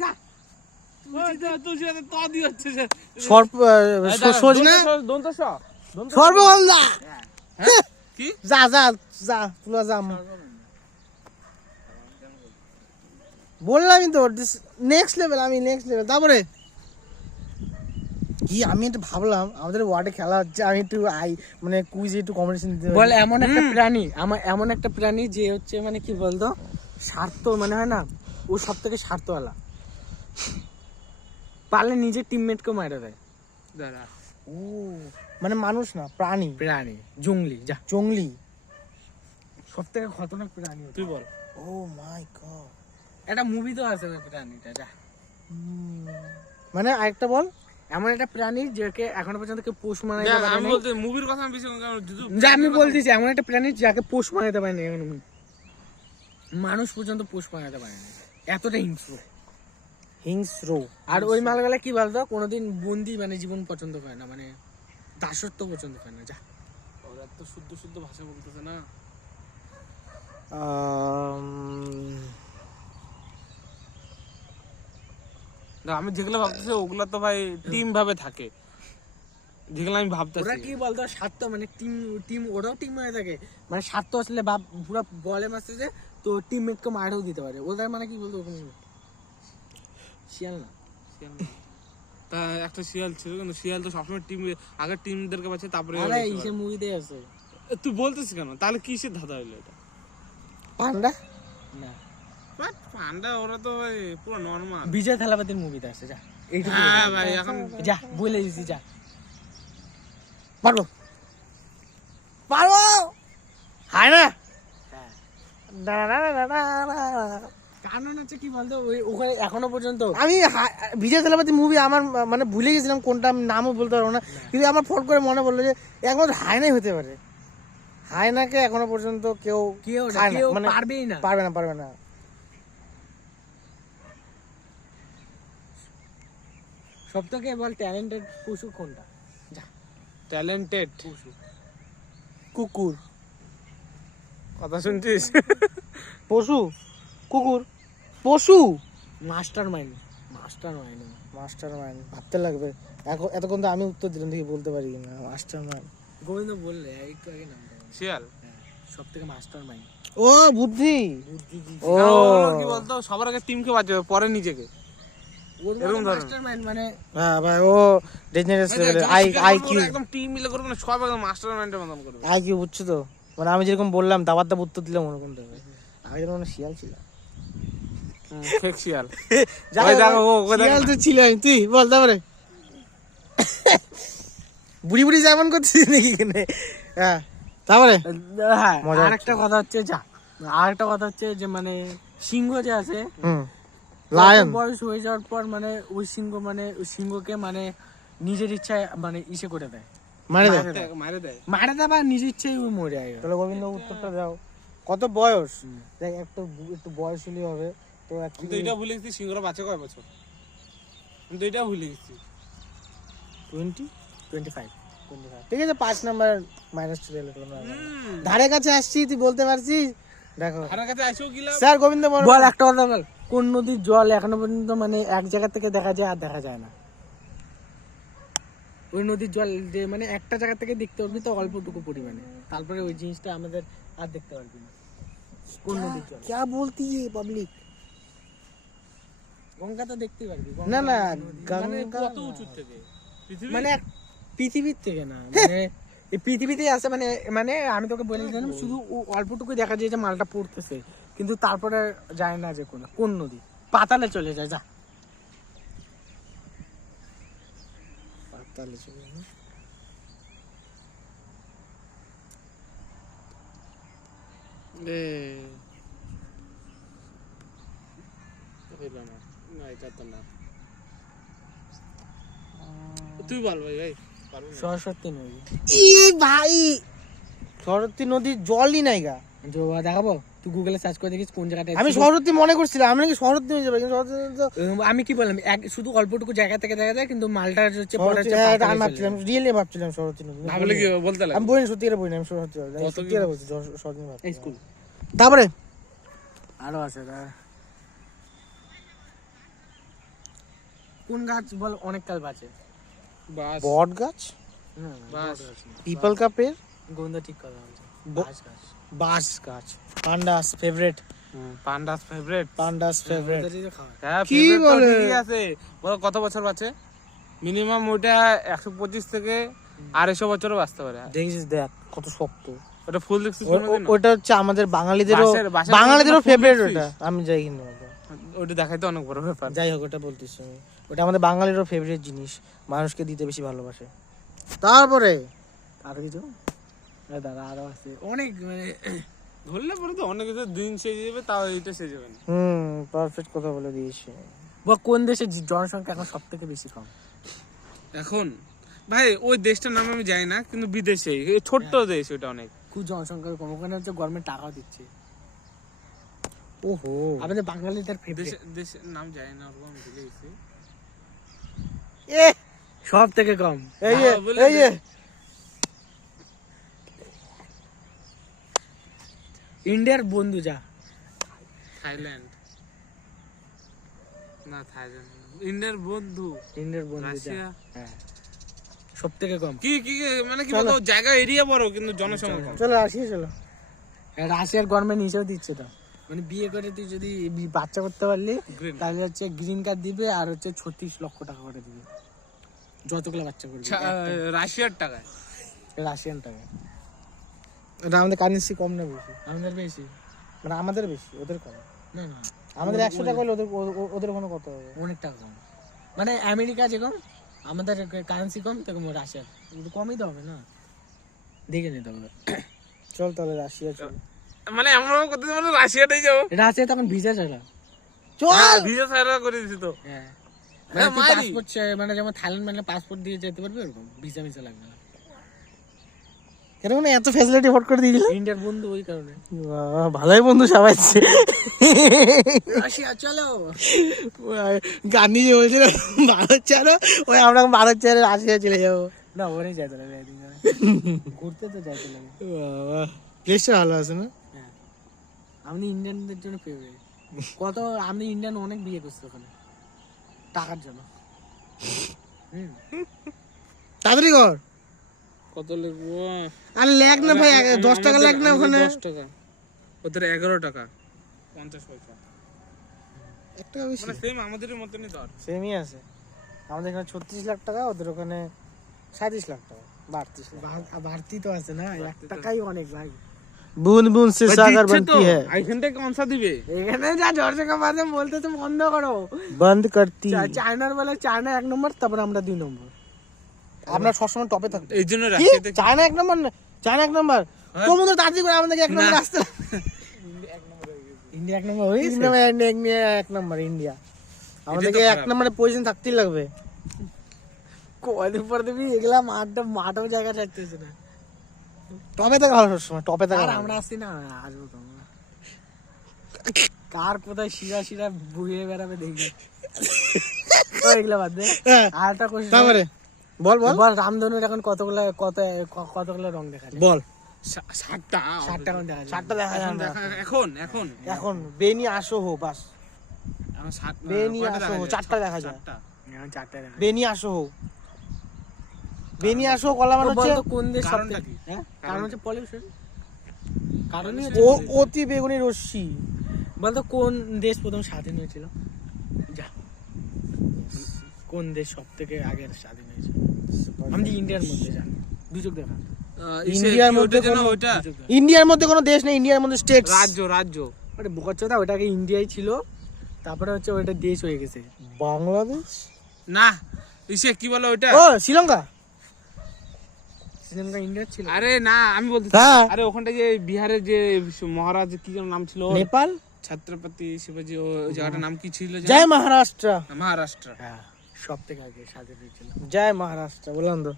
যা তুলসী পাতা তো দিয়ে হচ্ছে সজনা দন্ত স সর্বগন্ধা কি যা যা যা তুলা যা বললামই তো নেক্সট লেভেল আমি নেক্সট লেভেল। তারপরে কি আমি একটু ভাবলাম আমাদের ওয়ার্ডে খেলা হচ্ছে, আমি একটু মানে কুইজে একটু কম্পিটিশন দিতে বল এমন একটা প্রাণী, এমন একটা প্রাণী যে হচ্ছে মানে কি বলতো স্বার্থ মানে হয় না, ও সব থেকে স্বার্থওয়ালা, পারলে নিজের টিমমেটকেও মারা দেয়। দাঁড়া ও মানে মানুষ না প্রাণী, প্রাণী জঙ্গলি, যা জঙ্গলি সব থেকে খতরনাক প্রাণী। তুই বল। ও মাই গড, একটা মুভি তো আছে ওই প্রাণীটা, যা মানে আরেকটা বল। এমন একটা প্রাণী যাকে এখনো পর্যন্ত কেউ পোষ মানাইতে দেখ, পারে আমি নাই। বলতে মুভির কথা আমি বেশি যা আমি বলতেছি এমন একটা প্রাণী যাকে পোষ মানাইতে পারে না, এখন মানুষ পর্যন্ত পোষ মানাইতে পারে না, এতটা হিংস্র। হিংস্র। আর ওই মালগুলা কি বলতো কোনোদিন বন্দি মানে জীবন পছন্দ করে না, মানে দাসত্ব পছন্দ করে না। যা ওরা তো শুদ্ধ শুদ্ধ ভাষা বলতেছে না। না আমি যেগুলো ভাবতেছি ওগুলা তো ভাই টিম ভাবে থাকে, যেগুলো আমি ওরা ভাবতেছি। কি বলতো স্বার্থ মানে টিম ওরাও টিম হয়ে থাকে, মানে স্বার্থ আসলে বাপ পুরো বলে মারছে যে তো টিমমেটকে মারও দিতে পারে। ওদের মানে কি বলতো ওরকম শিয়াল না। তা একটা শিয়াল ছিল, কিন্তু শিয়াল তো সবসময় টিম আগে টিমদেরকে বাঁচে তারপরে আরে ইসে মুভিতে আছে। তুই বলতেছিস কেন তাহলে কিসের ধাঁধা হইলো এটা? পান্ডা না, বাট পান্ডা ওরা তো ভাই পুরো নরমাল। বিজয় থালাপতির মুভিতে আছে। যা এইটুকু হ্যাঁ ভাই এখন যা বলে দিছি, যা পারবো পারবো হয় না। কারণ হচ্ছে কি বলতো ওখানে এখনো পর্যন্ত আমি বিজয় থালাপতি মুভি আমার মানে ভুলে গেছিলাম কোনটা, আমি নামও বলতে পারবো না, কিন্তু আমার ফট করে মনে পড়লো যে একমাত্র হায়নাই হতে পারে। হায়নাকে এখনো পর্যন্ত কেউ কেউ খায় না, কেউ মানে পারবেই না। পারবে না। সব থেকে বল ট্যালেন্টেড পশু কোনটা? যা ট্যালেন্টেড পশু কুকুর। কথা শুনছিস? পশু কুকুর পশু মাস্টার মাইন্ড। মাস্টার ভাবতে লাগবে। এতক্ষণ তো আমি উত্তর দিলাম, দেখি বলতে পারি না। মাস্টার মাইন্ড গোবিন্দ বললে একটু আগে নামটা শিয়াল। সব থেকে মাস্টার মাইন্ড। ও বুদ্ধি। ও কি বলতো সবার আগে টিমকে বাঁচাবে পরে নিজেকে। এরকম ধরনের। মাস্টার মাইন্ড মানে হ্যাঁ ভাই, ও ডেঞ্জারাস লেভেলের আইকিউ, একদম টিম মিলে করবে না, সব একদম মাস্টার মাইন্ডের মতন করবে। আইকিউ বুঝছো তো, মানে আমি যেরকম বললাম দাবার উত্তর দিলাম ওরকম দেবে। আমি যেরকম শিয়াল ছিল, ফেক শিয়াল। ওই দেখো শিয়াল তো ছিল। তুই বল তারপরে। বুড়ি যেমন করছিস নাকি এখানে? হ্যাঁ তারপরে হ্যাঁ মজা আরেকটা কথা হচ্ছে, যা আরেকটা কথা হচ্ছে যে মানে সিংহ যে আছে লায়ন বয়স হয়ে যাওয়ার পর মানে ওই সিংহকে মানে নিজের ইচ্ছায় মানে ইসে করে দেয়, মারে দে। মারে দেয় বা নিজের ইচ্ছায় ওই মরে যায়। তাহলে গোবিন্দ উত্তরটা দাও। কত বয়স? দেখ একটু বয়স হলেই হবে তো। কিন্তু এটা ভুলে গেছি সিংহরা বাঁচে কয় বছর, কিন্তু এটা ভুলে গেছি 25 ঠিক আছে, 5 নাম্বার মাইনাস চলে এলো। ধারে কাছে আসছি, তুই বলতে পারছিস? দেখো আর কাছে আইসো গিলা। স্যার গোবিন্দ বল একটা কথা বল, কোন নদীর জল এখনো পর্যন্ত মানে এক জায়গা থেকে দেখা যায় আর দেখা যায় না? ওই নদীর জল যে মানে একটা জায়গা থেকে দেখতে পারবি তো অল্পটুকু পরিমাণে, তারপরে ওই জিনিসটা আমাদের আর দেখতে পারবি না। কোন নদীর জল? क्या बोलती है पब्लिक? গঙ্গা তো দেখতে পারবি। না না মানে গঙ্গা কত উঁচু থেকে পৃথিবী? মানে পৃথিবীর থেকে না, মানে এই পৃথিবীতেই আছে। মানে মানে আমি তোকে বলে দিলাম শুধু অল্পটুকু দেখা যায় যে মালটা পড়তেছে, কিন্তু তারপরে যায় না যে কোন নদী, পাতালে চলে যায়। যা পাতালে চলে যায়। তুই বল ভাই ভাই পারবো না। সরস্বতী নদী। ই ভাই সরস্বতী নদীর জলই নাই গা। দেখাবো, তুই গুগলে সার্চ করে দেখিস কোন জায়গাটা। আমি সরস্বতী মনে করছিলাম, আমি নাকি সরস্বতী হয়ে যাবে, কিন্তু আমি কি বললাম শুধু অল্পটুকু জায়গা থেকে দেখা যায়, কিন্তু মালটা হচ্ছে আমি ভাবছিলাম রিয়েলি ভাবছিলাম সরস্বতী নদী। ভাবলে কি বলতে লাগে? আমি বলিনি, সত্যি করে বলিনি, আমি সত্যি করে বলছি সরস্বতী ভাবছি। স্কুল। তারপরে আরো আছে কোন গাছ বল অনেক কাল বাঁচে? বাস বট গাছ, না বাস পিপল কা পেড়, গন্ধ ঠিক কথা বলছে। ব- বাঁশ গাছ। বাঁশ গাছ। Pandas favourite, pandas favourite. Pandas favourite. ওদেরই তো খাওয়া। হ্যাঁ কি favorite তো বলে? ঠিকই আছে। বলো কত বছর বাঁচে? মিনিমাম ওটা 125 থেকে 250 বছরও বাঁচতে পারে। দেখিস দেখ কত শক্ত। ওটা ফুল দেখছিস কোনোদিনও? ওটা হচ্ছে আমাদের বাঙালিদেরও, বাঁশের বাঙালিদেরও ফুল ফেভারিট দেখছিস? ওটা। আমি যাই কিনা ওটা দেখাইতে অনেক বড় ব্যাপার। যাই হোক, ওটা বলতেছি আমি, ওটা আমাদের বাঙালিরও ফেভারিট জিনিস, মানুষকে দিতে বেশি ভালোবাসে। তারপরে আর কিছু? দাদা আরো আছে অনেক, মানে ধরলে পরে তো অনেক কিছু দিন সেজে যাবে, তাও এটা সেজে যাবে না। পারফেক্ট কথা বলে দিয়েছি। কোন দেশের জনসংখ্যা এখন সব থেকে বেশি কম? এখন ভাই ওই দেশটার নাম আমি জানি না, কিন্তু বিদেশে এই ছোট্ট দেশ ওটা অনেক। খুব জনসংখ্যা কম, ওখানে হচ্ছে গভর্নমেন্ট টাকাও দিচ্ছে। ওহো, আমাদের বাঙালিদের ফেভারিট দেশের নাম জানি না, ওরকম আমি ভুলে গেছি। এ সব থেকে কম। এই হ্যাঁ, বলে এই দে। ইন্ডিয়ার বন্ধু যা। থাইল্যান্ড না, থাইল্যান্ড ইন্ডিয়ার বন্ধু। ইন্ডিয়ার বন্ধু যা। রাশিয়া। হ্যাঁ, সব থেকে কম। কি কি মানে কি বলতো, জায়গা এরিয়া বড় কিন্তু জনসংখ্যা কম। চলো আসি, চলো। রাশিয়ার গভর্নমেন্ট নিজেও দিচ্ছে তো, মানে বিয়ে করে তুই যদি বাচ্চা করতে পারলি Green. তাহলে হচ্ছে গ্রিন কার্ড দিবে, আর হচ্ছে 36 লক্ষ টাকা করে দিবে যতগুলো বাচ্চা করবি। রাশিয়ার টাকায়। রাশিয়ান টাকা। এটা আমাদের কারেন্সি কম না বেশি? আমাদের বেশি। মানে আমাদের বেশি, ওদের কম। না না, আমাদের 100 টাকা হলে ওদের ওখানে কত হবে? অনেক টাকা কম। মানে আমেরিকা যেরকম আমাদের কারেন্সি কম, তখন রাশিয়ার একটু কমই তো হবে না, দেখে নিতে হবে। চল তাহলে রাশিয়া চল। মানে আমরা করতে মানে রাশিয়াটাই যাবো। রাশিয়া তখন ভিসা ছাড়া। চল ভিসা ছাড়া করে দিছি তো। হ্যাঁ, হ্যাঁ, মানে মারি। পাসপোর্ট, মানে যেমন থাইল্যান্ড মানে পাসপোর্ট দিয়ে যেতে পারবে, ওরকম ভিসা মিসা লাগবে না। কেন মানে এত ফ্যাসিলিটি ফট করে দিয়ে দিল? ইন্ডিয়ার বন্ধু ওই কারণে। ভালোই বন্ধু সাবাইছে। রাশিয়া চলো। গান্ধী যে বলছিল ভারত ছাড়ো, ওই আমরা ভারত ছেড়ে রাশিয়া চলে যাবো। না, ওখানেই যাইতে লাগবে একদিন করে। ঘুরতে তো যাইতে লাগবে। প্লেসটা ভালো আছে না? হ্যাঁ, আমি ইন্ডিয়ানদের জন্য ফেভারিট। কত আমি ইন্ডিয়ান অনেক বিয়ে করছি ওখানে টাকার জন্য। তাড়াতাড়ি কর। কত লিখবো? আর লেখ না ভাই, 10 টাকা লেখ না ওখানে। 10 টাকা। ওদের 11 টাকা 50 পয়সা। একটা বেশি, মানে সেম আমাদের মতনই দর। সেমই আছে। আমাদের এখানে 36 লাখ টাকা, ওদের ওখানে 37 লাখ টাকা, 32 লাখ। বাড়তি তো আছে না, 1 টাকাই অনেক ভাই। বুন বুন সে সাগর बनती है, এখান থেকে কনসা দিবে? এখানে যা জর্জকা বাজে বলতে তো বন্ধ করো। बंद करती। চায়নার বলে চায়না 1 নম্বর, তারপর আমরা 2 নম্বর। আমরা সবসময় টপে থাকবো। এই জন্য কি রাশিয়াতে চায়না 1 নম্বর না? চায়না 1 নম্বর? তোমরা তো তাড়াতাড়ি করে আমাদেরকে 1 নম্বর আসতে। ইন্ডিয়া 1 নম্বর হয়েছে। ইন্ডিয়া 1 নম্বর, ইন্ডিয়া। আমাদেরকে 1 নম্বরে পজিশন থাকতেই লাগবে। কদিন পর দিবি এগুলা মাঠও জায়গা থাকতেছে না। টপে থাকা ভালো সবসময়, টপে থাকা আর ভালো। আমরা আসছি না, আসবো তো আমরা। কার কোথায় শিরা শিরা বুয়ে বেড়াবে দেখবি। ও এগুলা বাদ দে। হ্যাঁ, আর একটা কোশ্চেন। তারপরে বল বল বল রামধনুর এখন কতগুলো রং দেখা যায়? বল। 60টা 7টা রং দেখা যায়। 7টা দেখা যায় না এখন এখন। বেনি আসো হো বাস, এখন 7 বেনি আসো হো 4টা দেখা যায়। এখন 4টা দেখা যায়। বেনি আসো হো, বেনি আসো কলা মানে তো হচ্ছে বলতো কোন দেশ কারণটা সবথেকে- কি? হ্যাঁ, কারণ হচ্ছে পলিউশন। কারণই অতি বেগুনি রশ্মি। বলতো কোন দেশ প্রথম স্বাধীন হয়েছিল? যা, কোন দেশ সব থেকে আগে স্বাধীন হয়েছিল? আমাদের ইন্ডিয়ার মধ্যে জানি, দুযোগ দেখা। ইন্ডিয়ার মধ্যে ওইটা ইন্ডিয়ার মধ্যে কোনো দেশ নেই, ইন্ডিয়ার মধ্যে স্টেট। রাজ্য ওটা বোকাচ্চোদা, ওটাকে ইন্ডিয়াই ছিল, তারপরে হচ্ছে ওইটা দেশ হয়ে গেছে। বাংলাদেশ না, কি বলে ওইটা? ও শ্রীলঙ্কা। শ্রীলঙ্কা ইন্ডিয়ার ছিল। আরে না, আমি বলতে হ্যাঁ। আরে ওখানটা যে বিহারের যে মহারাজ কি যেন নাম ছিল? নেপাল। ছত্রপতি শিবাজি। ওই জায়গাটার নাম কি ছিল যেন? জয় মহারাষ্ট্র। মহারাষ্ট্র। হ্যাঁ, সব থেকে আগে স্বাধীন হয়েছিল। জয় মহারাষ্ট্র বললাম তো।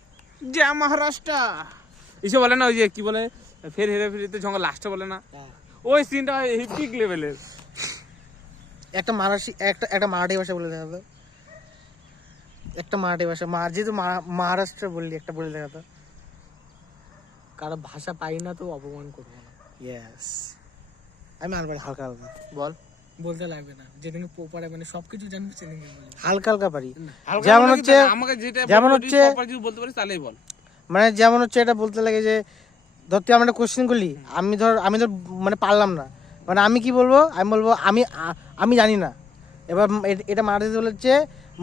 যে মহারাষ্ট্র এসে বলে না, ওই যে কি বলে, ফের হেরে ফেরিতে জঙ্গল লাস্টে বলে না, ওই সিনটা হিপিক লেভেলের। একটা মারাঠি ভাষা বলে দেখা তো, একটা মারাঠি ভাষা। যেহেতু মহারাষ্ট্র বললি, একটা বলে দেখা তো। কারো ভাষা পাই না তো অপমান করবো না। ইয়েস, আমি আনবার হালকা হালকা বল। বলতে লাগবে না, যেদিন পরে মানে সবকিছু জানবি সেদিনকে বলবি। হালকা হালকা পারি। হালকা যেমন বলে কি হচ্ছে দেখ, আমাকে যেটা যেমন বলবি, হচ্ছে proper কিছু বলতে পারিস তাহলেই বল। মানে যেমন হচ্ছে এটা বলতে লাগে যে ধর তুই আমার একটা কোশ্চেন করলি, আমি ধর মানে পারলাম না, মানে আমি কি বলবো, আমি বলবো আমি জানি না। এবার এটা মারাঠিতে বলেছে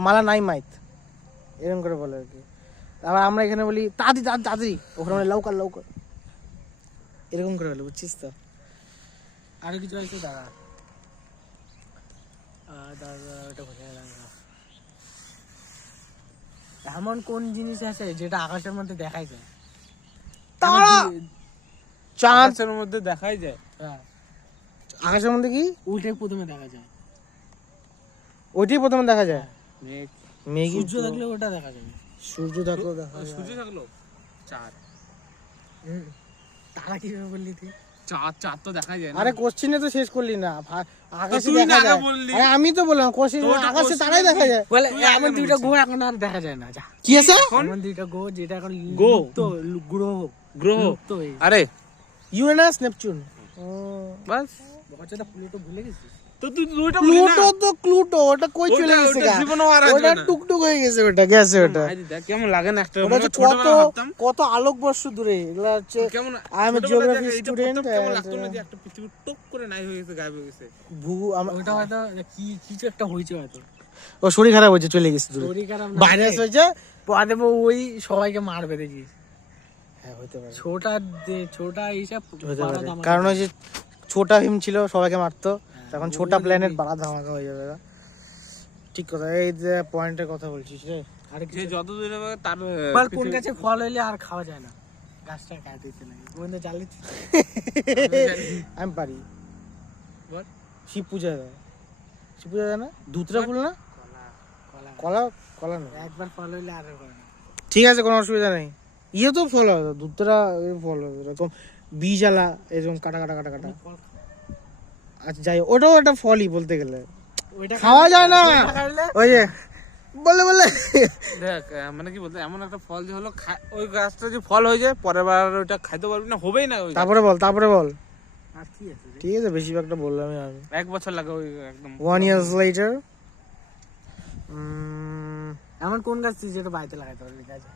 মালা নাই মাইত, এরকম করে বলে আর কি। আবার আমরা এখানে বলি তাড়াতাড়ি তাড়াতাড়ি তাড়াতাড়ি, ওখানে বলে লৌকার লৌকার, এরকম করে বলে, বুঝছিস তো? আরো কিছু আছে দাঁড়া, দাদা ওটা কোথায় গেল? এমন কোন জিনিস আছে যেটা আকাশের মধ্যে দেখাই যায়? তারা, চাঁদ, আকাশের মধ্যে দেখাই যায়। হ্যাঁ, আকাশের মধ্যে কি ওইটাই প্রথমে দেখা যায়। ওইটাই প্রথমে দেখা যায়? মেঘ, মেঘ, সূর্য দেখলে ওটা দেখা যায়। সূর্য দেখো দেখা যায়। সূর্য থাকলো, চাঁদ। তারা কিভাবে বললি তুই? চাঁদ তো দেখাই যায় না। আরে কোশ্চেনে তো শেষ করলি না, আকাশে তুই না দেখা আগে যায়। বললি। আরে আমি তো বললাম কোশ্চেন, তো ওটা আকাশে question তারাই দেখা যায়। বলে তুই এমন আগে দুইটা বলছিস। গ্রহ এখন আর দেখা যায় না। যা, কি আছে? এমন দুইটা গ্রহ যেটা এখন গ্রহ? গ্রহ গ্রহ? লুপ্ত হয়ে গেছে। আরে ইউরেনাস, নেপচুন। বাস, বছরটা প্লুটো ভুলে গেছিস? তো তুই দুইটা বললি না। প্লুটো তো প্লুটো, ওটা কই চলে ওটা- গেছে ওটা গা? জীবনেও আর আসবে ওটা না। টুকটুক হয়ে গেছে, ওটা গেছে ওটা। আরে দেখ কেমন লাগে না একটা, ওটা মানে হচ্ছে ছোটবেলায় ভাবতাম কত আলোকবর্ষ দূরে, এগুলা হচ্ছে। কেমন I am a ছোটবেলায় geography দেখ, এইটা student প্রথম কেমন and, লাগতো না যে একটা পৃথিবী টপ করে নাই হয়ে গেছে, গায়েব হয়ে গেছে। ওটা হয়তো কি কিছু একটা হয়েছে হয়তো, ও শরীর খারাপ হয়েছে, চলে গেছে দূরে, শরীর খারাপ না ভাইরাস হয়েছে। পরে দেবো ওই সবাইকে মারবে দেখিস। হ্যাঁ হতে পারে, ছোটা হিসাব হতে বাড়া পারে। ধামাকা। কারণ ওই যে ছোটা ভীম ছিল, সবাইকে মারতো, তখন ছোটা প্ল্যানেট বাড়া ধামাকা হয়ে যাবে। ঠিক কথা, এই যে পয়েন্টের কথা বলছিস রে। আর যে কিছু যত দূরে যাবে তার বল, কোন গাছে ফল হইলে আর খাওয়া যায় না? গাছটা কাটতে দিতে লাগে, ওখানে জানলে আমি পারি। বল। শিব পূজা দেয়, শিব পূজা দেয় না, দুতরা ফুল না, কলা কলা, কলা না। একবার ফল হইলে আর করে না। ঠিক আছে, কোনো অসুবিধা নেই। ইয়ে তো ফল হয়, দুতরা ফল হয় এরকম বীজ আলা, এরকম কাটা কাটা কাটা কাটা। ফল আচ্ছা যাই হোক, ওটাও একটা ফলই বলতে গেলে, ওইটা খাওয়া যায় না। ওইটা খাইলে ওই যে বলে বলে দেখ মানে কি বলতে, এমন একটা ফল যে হলো ওই গাছটা যে ফল হয়ে যায়, পরের বার আর ওইটা খাইতে পারবি না, হবেই না ওই গাছ। তারপরে বল, তারপরে বল। আর কি আছে রে? ঠিক আছে, বেশিরভাগটা বললাম আমি। 1 বছর লাগে ওই একদম 1 years later, এমন কোন গাছ তুই যেটা বাড়িতে লাগাইতে পারবি গাছে?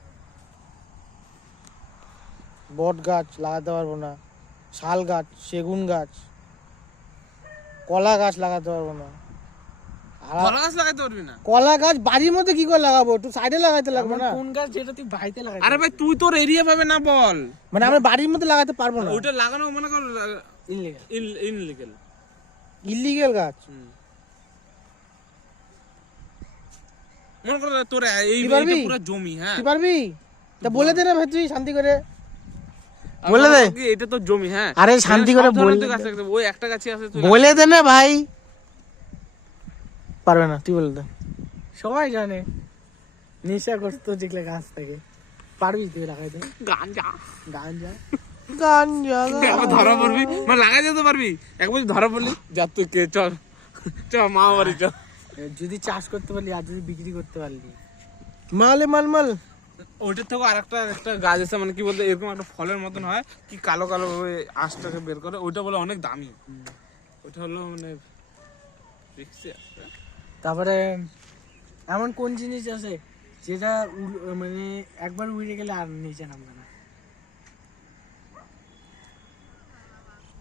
বট গাছ লাগাতে পারবো না, শাল গাছ, সেগুন গাছ, কলা গাছ লাগাতে পারবো না। আর কলা গাছ লাগাইতে পারবি না? কলা গাছ বাড়ির মধ্যে কি করে লাগাবো, একটু সাইডে লাগাইতে লাগবে এমন না? কোন গাছ যেটা তুই বাড়িতে লাগাইতে আরে ভাই তুই তোর এরিয়া পাবে না, বল। মানে আমরা বাড়ির মধ্যে লাগাতে পারবো না, ওইটা লাগানো মনে কর ইনলিগাল? ইনলিগেল। ইলিগেল গাছ। মনে কর তোর এই কি পারবি? পুরো জমি, হ্যাঁ কি পারবি? তা বলে দে না ভাই, তুই শান্তি করে আর বলে মনে দে। কর কি, এটা তো জমি, হ্যাঁ আরে শান্তি করে সব ধরনের বলে তো গাছ লাগাতে হবে, ওই একটা গাছই আছে তুই বলে দে না ভাই। পারবে না, তুই বলে দে। সবাই জানে নেশাগ্রস্ত যেগুলো গাছ থাকে, পারবি তুই লাগাইতে? গাঞ্জা গাঞ্জা গাঞ্জা একবার ধরা পড়বি, মানে লাগাই যেতে পারবি, একবার যদি ধরা পড়লি যা তুই কে, চল চল মা বাড়ি চল। যদি চাষ করতে পারলি আর যদি বিক্রি করতে পারলি, মালে মাল মাল। ওইটার থেকে আরেকটা একটা গাছ আছে, মানে কি বলতে এরকম একটা ফলের মতন হয়, কি কালো কালো ভাবে আঁশটাকে বের করে, ওইটা বলে অনেক দামি। ওইটা হলো মানে রিক্সে আছে। তারপরে এমন কোন জিনিস আছে যেটা মানে একবার উড়ে গেলে আর নিচে নামবে না?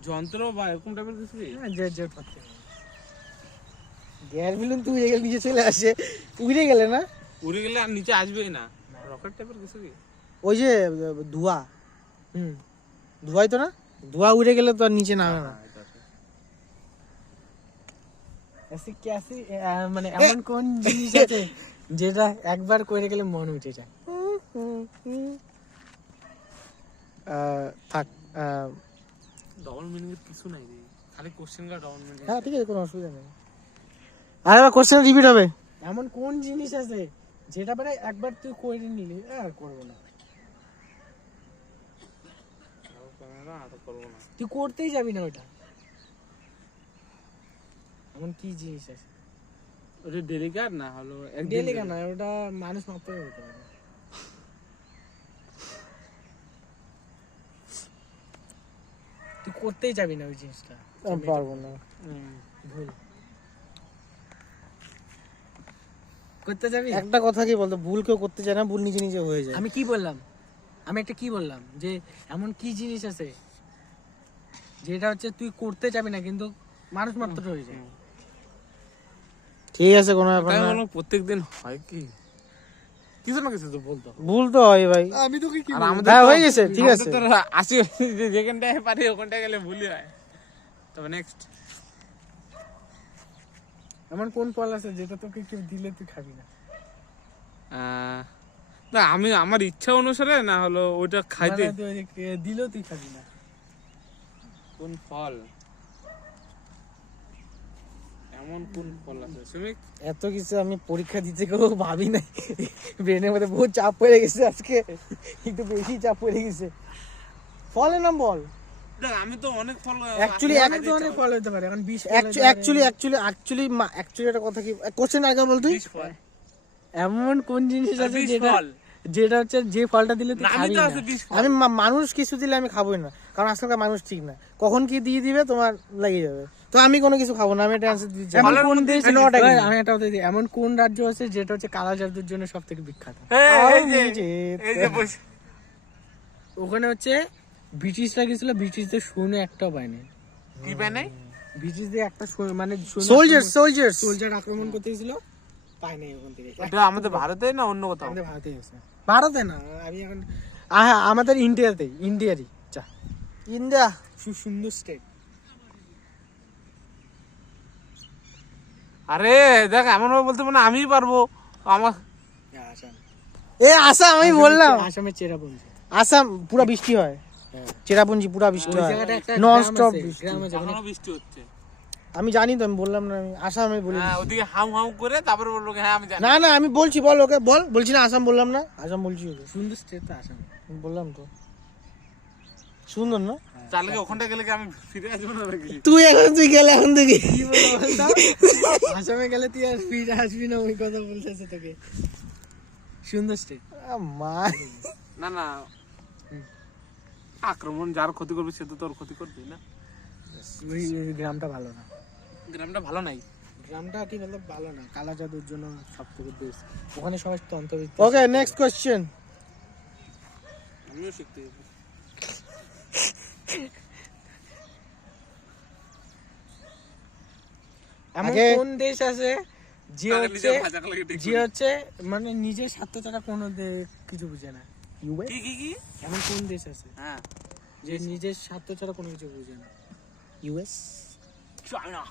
যন্ত্র বা এরকম টাইপের কিছু কি? যে যে করতে হবে। গ্যাস বিলুন তুই উড়ে গেলে নিচে চলে আসে, উড়ে গেলে না, উড়ে গেলে আর নিচে আসবেই না, রকেট টাইপের কিছু কি? ওই যে ধোঁয়া, ধোঁয়াই তো না, ধোঁয়া উড়ে গেলে তো আর নিচে নামে না। মানে এমন কোন জিনিস আছে যেটা একবার করে গেলে মন উঠে যায়? থাক, ডবল মিনিং এর কিছু নাই রে, খালি কোশ্চেন গা ডবল মিনিং। হ্যাঁ ঠিক আছে, কোনো অসুবিধা নেই। আর এবার কোশ্চেন রিপিট হবে। এমন কোন জিনিস আছে যেটা মানে একবার তুই করে নিলি আর করবো না, তুই করতেই যাবি না ওটা? এমন কি জিনিস আছে? ওটা ডেলিকার না হলো একদিন ডেলি কেন, ওটা মানুষ মাত্রই হতে পারে। তুই করতেই যাবি না ওই জিনিসটা। আমি পারবো না। ভুল। করতে যাবি? একটা কথা কি বলতো, ভুল কেউ করতে চায় না, ভুল নিজে নিজে হয়ে যায়। আমি কি বললাম? আমি একটা কি বললাম যে এমন কি জিনিস আছে যেটা হচ্ছে তুই করতে যাবি না কিন্তু মানুষ মাত্র হয়ে যায়। ঠিক আছে, কোনো ব্যাপার তাই না। বললাম প্রত্যেকদিন হয় কি, কিছু না কিছু তো বলতো। ভুল তো হয় ভাই। আমি তোকে কি আর আমাদের হ্যাঁ তো- হয়ে গেছে, ঠিক আমাদের আছে। তো আসি যেখানটায় পারি ওখানটায় গেলে ভুলই হয়। তবে নেক্সট এমন কোন ফল আছে যেটা তোকে কেউ দিলে তুই খাবি না? না, আমি আমার ইচ্ছা অনুসারে না হলো ওইটা খাইতে। মানে তুই দিলেও তুই খাবি না। কোন ফল, এমন কোন ফল আছে সুমিক? এত কিছু আমি পরীক্ষা দিতে কেউ ভাবি নাই, ব্রেনের মধ্যে বহুত চাপ পড়ে গেছে আজকে, একটু বেশি চাপ পড়ে গেছে। ফলের নাম বল। দেখ আমি তো অনেক ফল Actually, এখন তো অনেক ফল হতে পারে, এখন 20 ফল হতে পারে। অ্যাকচুয়ালি একটা কথা কি, কোশ্চেন আগে বল তুই। 20 ফল। এমন কোন জিনিস আছে 20 যেটা ফল। যেটা হচ্ছে যে ফলটা দিলে তুই না, আমি খাবি তো না? আছে 20 ফল। আমি মানুষ কিছু দিলে আমি খাবোই না, কারণ আজকালকার মানুষ ঠিক না, কখন কি দিয়ে দিবে তোমার লেগে যাবে। তো আমি কোনো কিছু খাবো না, আমি এটা অ্যান্সার দিচ্ছি। এমন ফলের কোন মধ্যে দেশ, আমি ওটা কিনি। আমি একটা কথা দিই, এমন কোন রাজ্য আছে যেটা হচ্ছে কালা জাদুর জন্য সবথেকে বিখ্যাত? এই যে বসে ওখানে হচ্ছে ব্রিটিশরা গেছিল, ব্রিটিশদের শুনে একটাও পায়নি। কি পায় নাই? ব্রিটিশদের একটা মানে সোলজার আক্রমণ করতে গেছিল, পায়নি ওখান থেকে। এটা আমাদের ভারতে না অন্য কোথাও? আমাদের ভারতে গেছে, ভারতে না, আমি এখন আমাদের ইন্ডিয়ারই যা ইন্ডিয়া। সুন্দর স্টেট। আরে দেখ এমন ভাবে বলতে মানে আমিই পারবো আমার। আসাম, আসাম, আমি বললাম আসামের চেরাপুঞ্জি। আসাম পুরা বৃষ্টি হয়, হ্যাঁ। চেরাপুঞ্জি পুরা বৃষ্টি ওই হয়, জায়গাটা একটা নন গ্রাম স্টপ আছে, বৃষ্টি। গ্রাম আছে, এখনো বৃষ্টি হচ্ছে। আমি জানি তো, আমি বললাম না, আমি আসাম আমি বলি। হ্যাঁ, ওদিকে হাউ হাউ করে তারপরে বললো হ্যাঁ আমি জানি। না না আমি বলছি, বল ওকে বল। বলছি না আসাম বললাম না, আসাম বলছি ওকে, সুন্দর স্টেট তো আসাম। বললাম তো সুন্দর না। তাহলে কি ওখানটা গেলে কি আমি ফিরে আসবো না নাকি? তুই গেলে এখন থেকে কি বলবো বলতো? আসামে গেলে তুই আর ফিরে আসবি না, ওই কথা বলতেছে তোকে। সুন্দর স্টেট। মা না না, আক্রমণ যার ক্ষতি করবে সে তো তোর ক্ষতি করবে না। ওই গ্রামটা ভালো না, গ্রামটা ভালো নাই। গ্রামটা কি বলতো ভালো না, কালা জাদুর জন্য সব থেকে বেস্ট। ওখানে সবাই তন্ত্রবিদ্যা। ওকে, নেক্সট কোশ্চেন। আমিও শিখতে যাবো। এমন আগে- কোন দেশ আছে যে তাহলে হচ্ছে নিজের ভাজা লাগে ঠিক যে করে। হচ্ছে মানে নিজের স্বার্থ ছাড়া কোনো কিছু বুঝে না? কি কি কি? এমন কোন দেশ আছে হ্যাঁ, যে নিজের স্বার্থ ছাড়া কোনো কিছু বুঝে না? ইউএস। চায়না,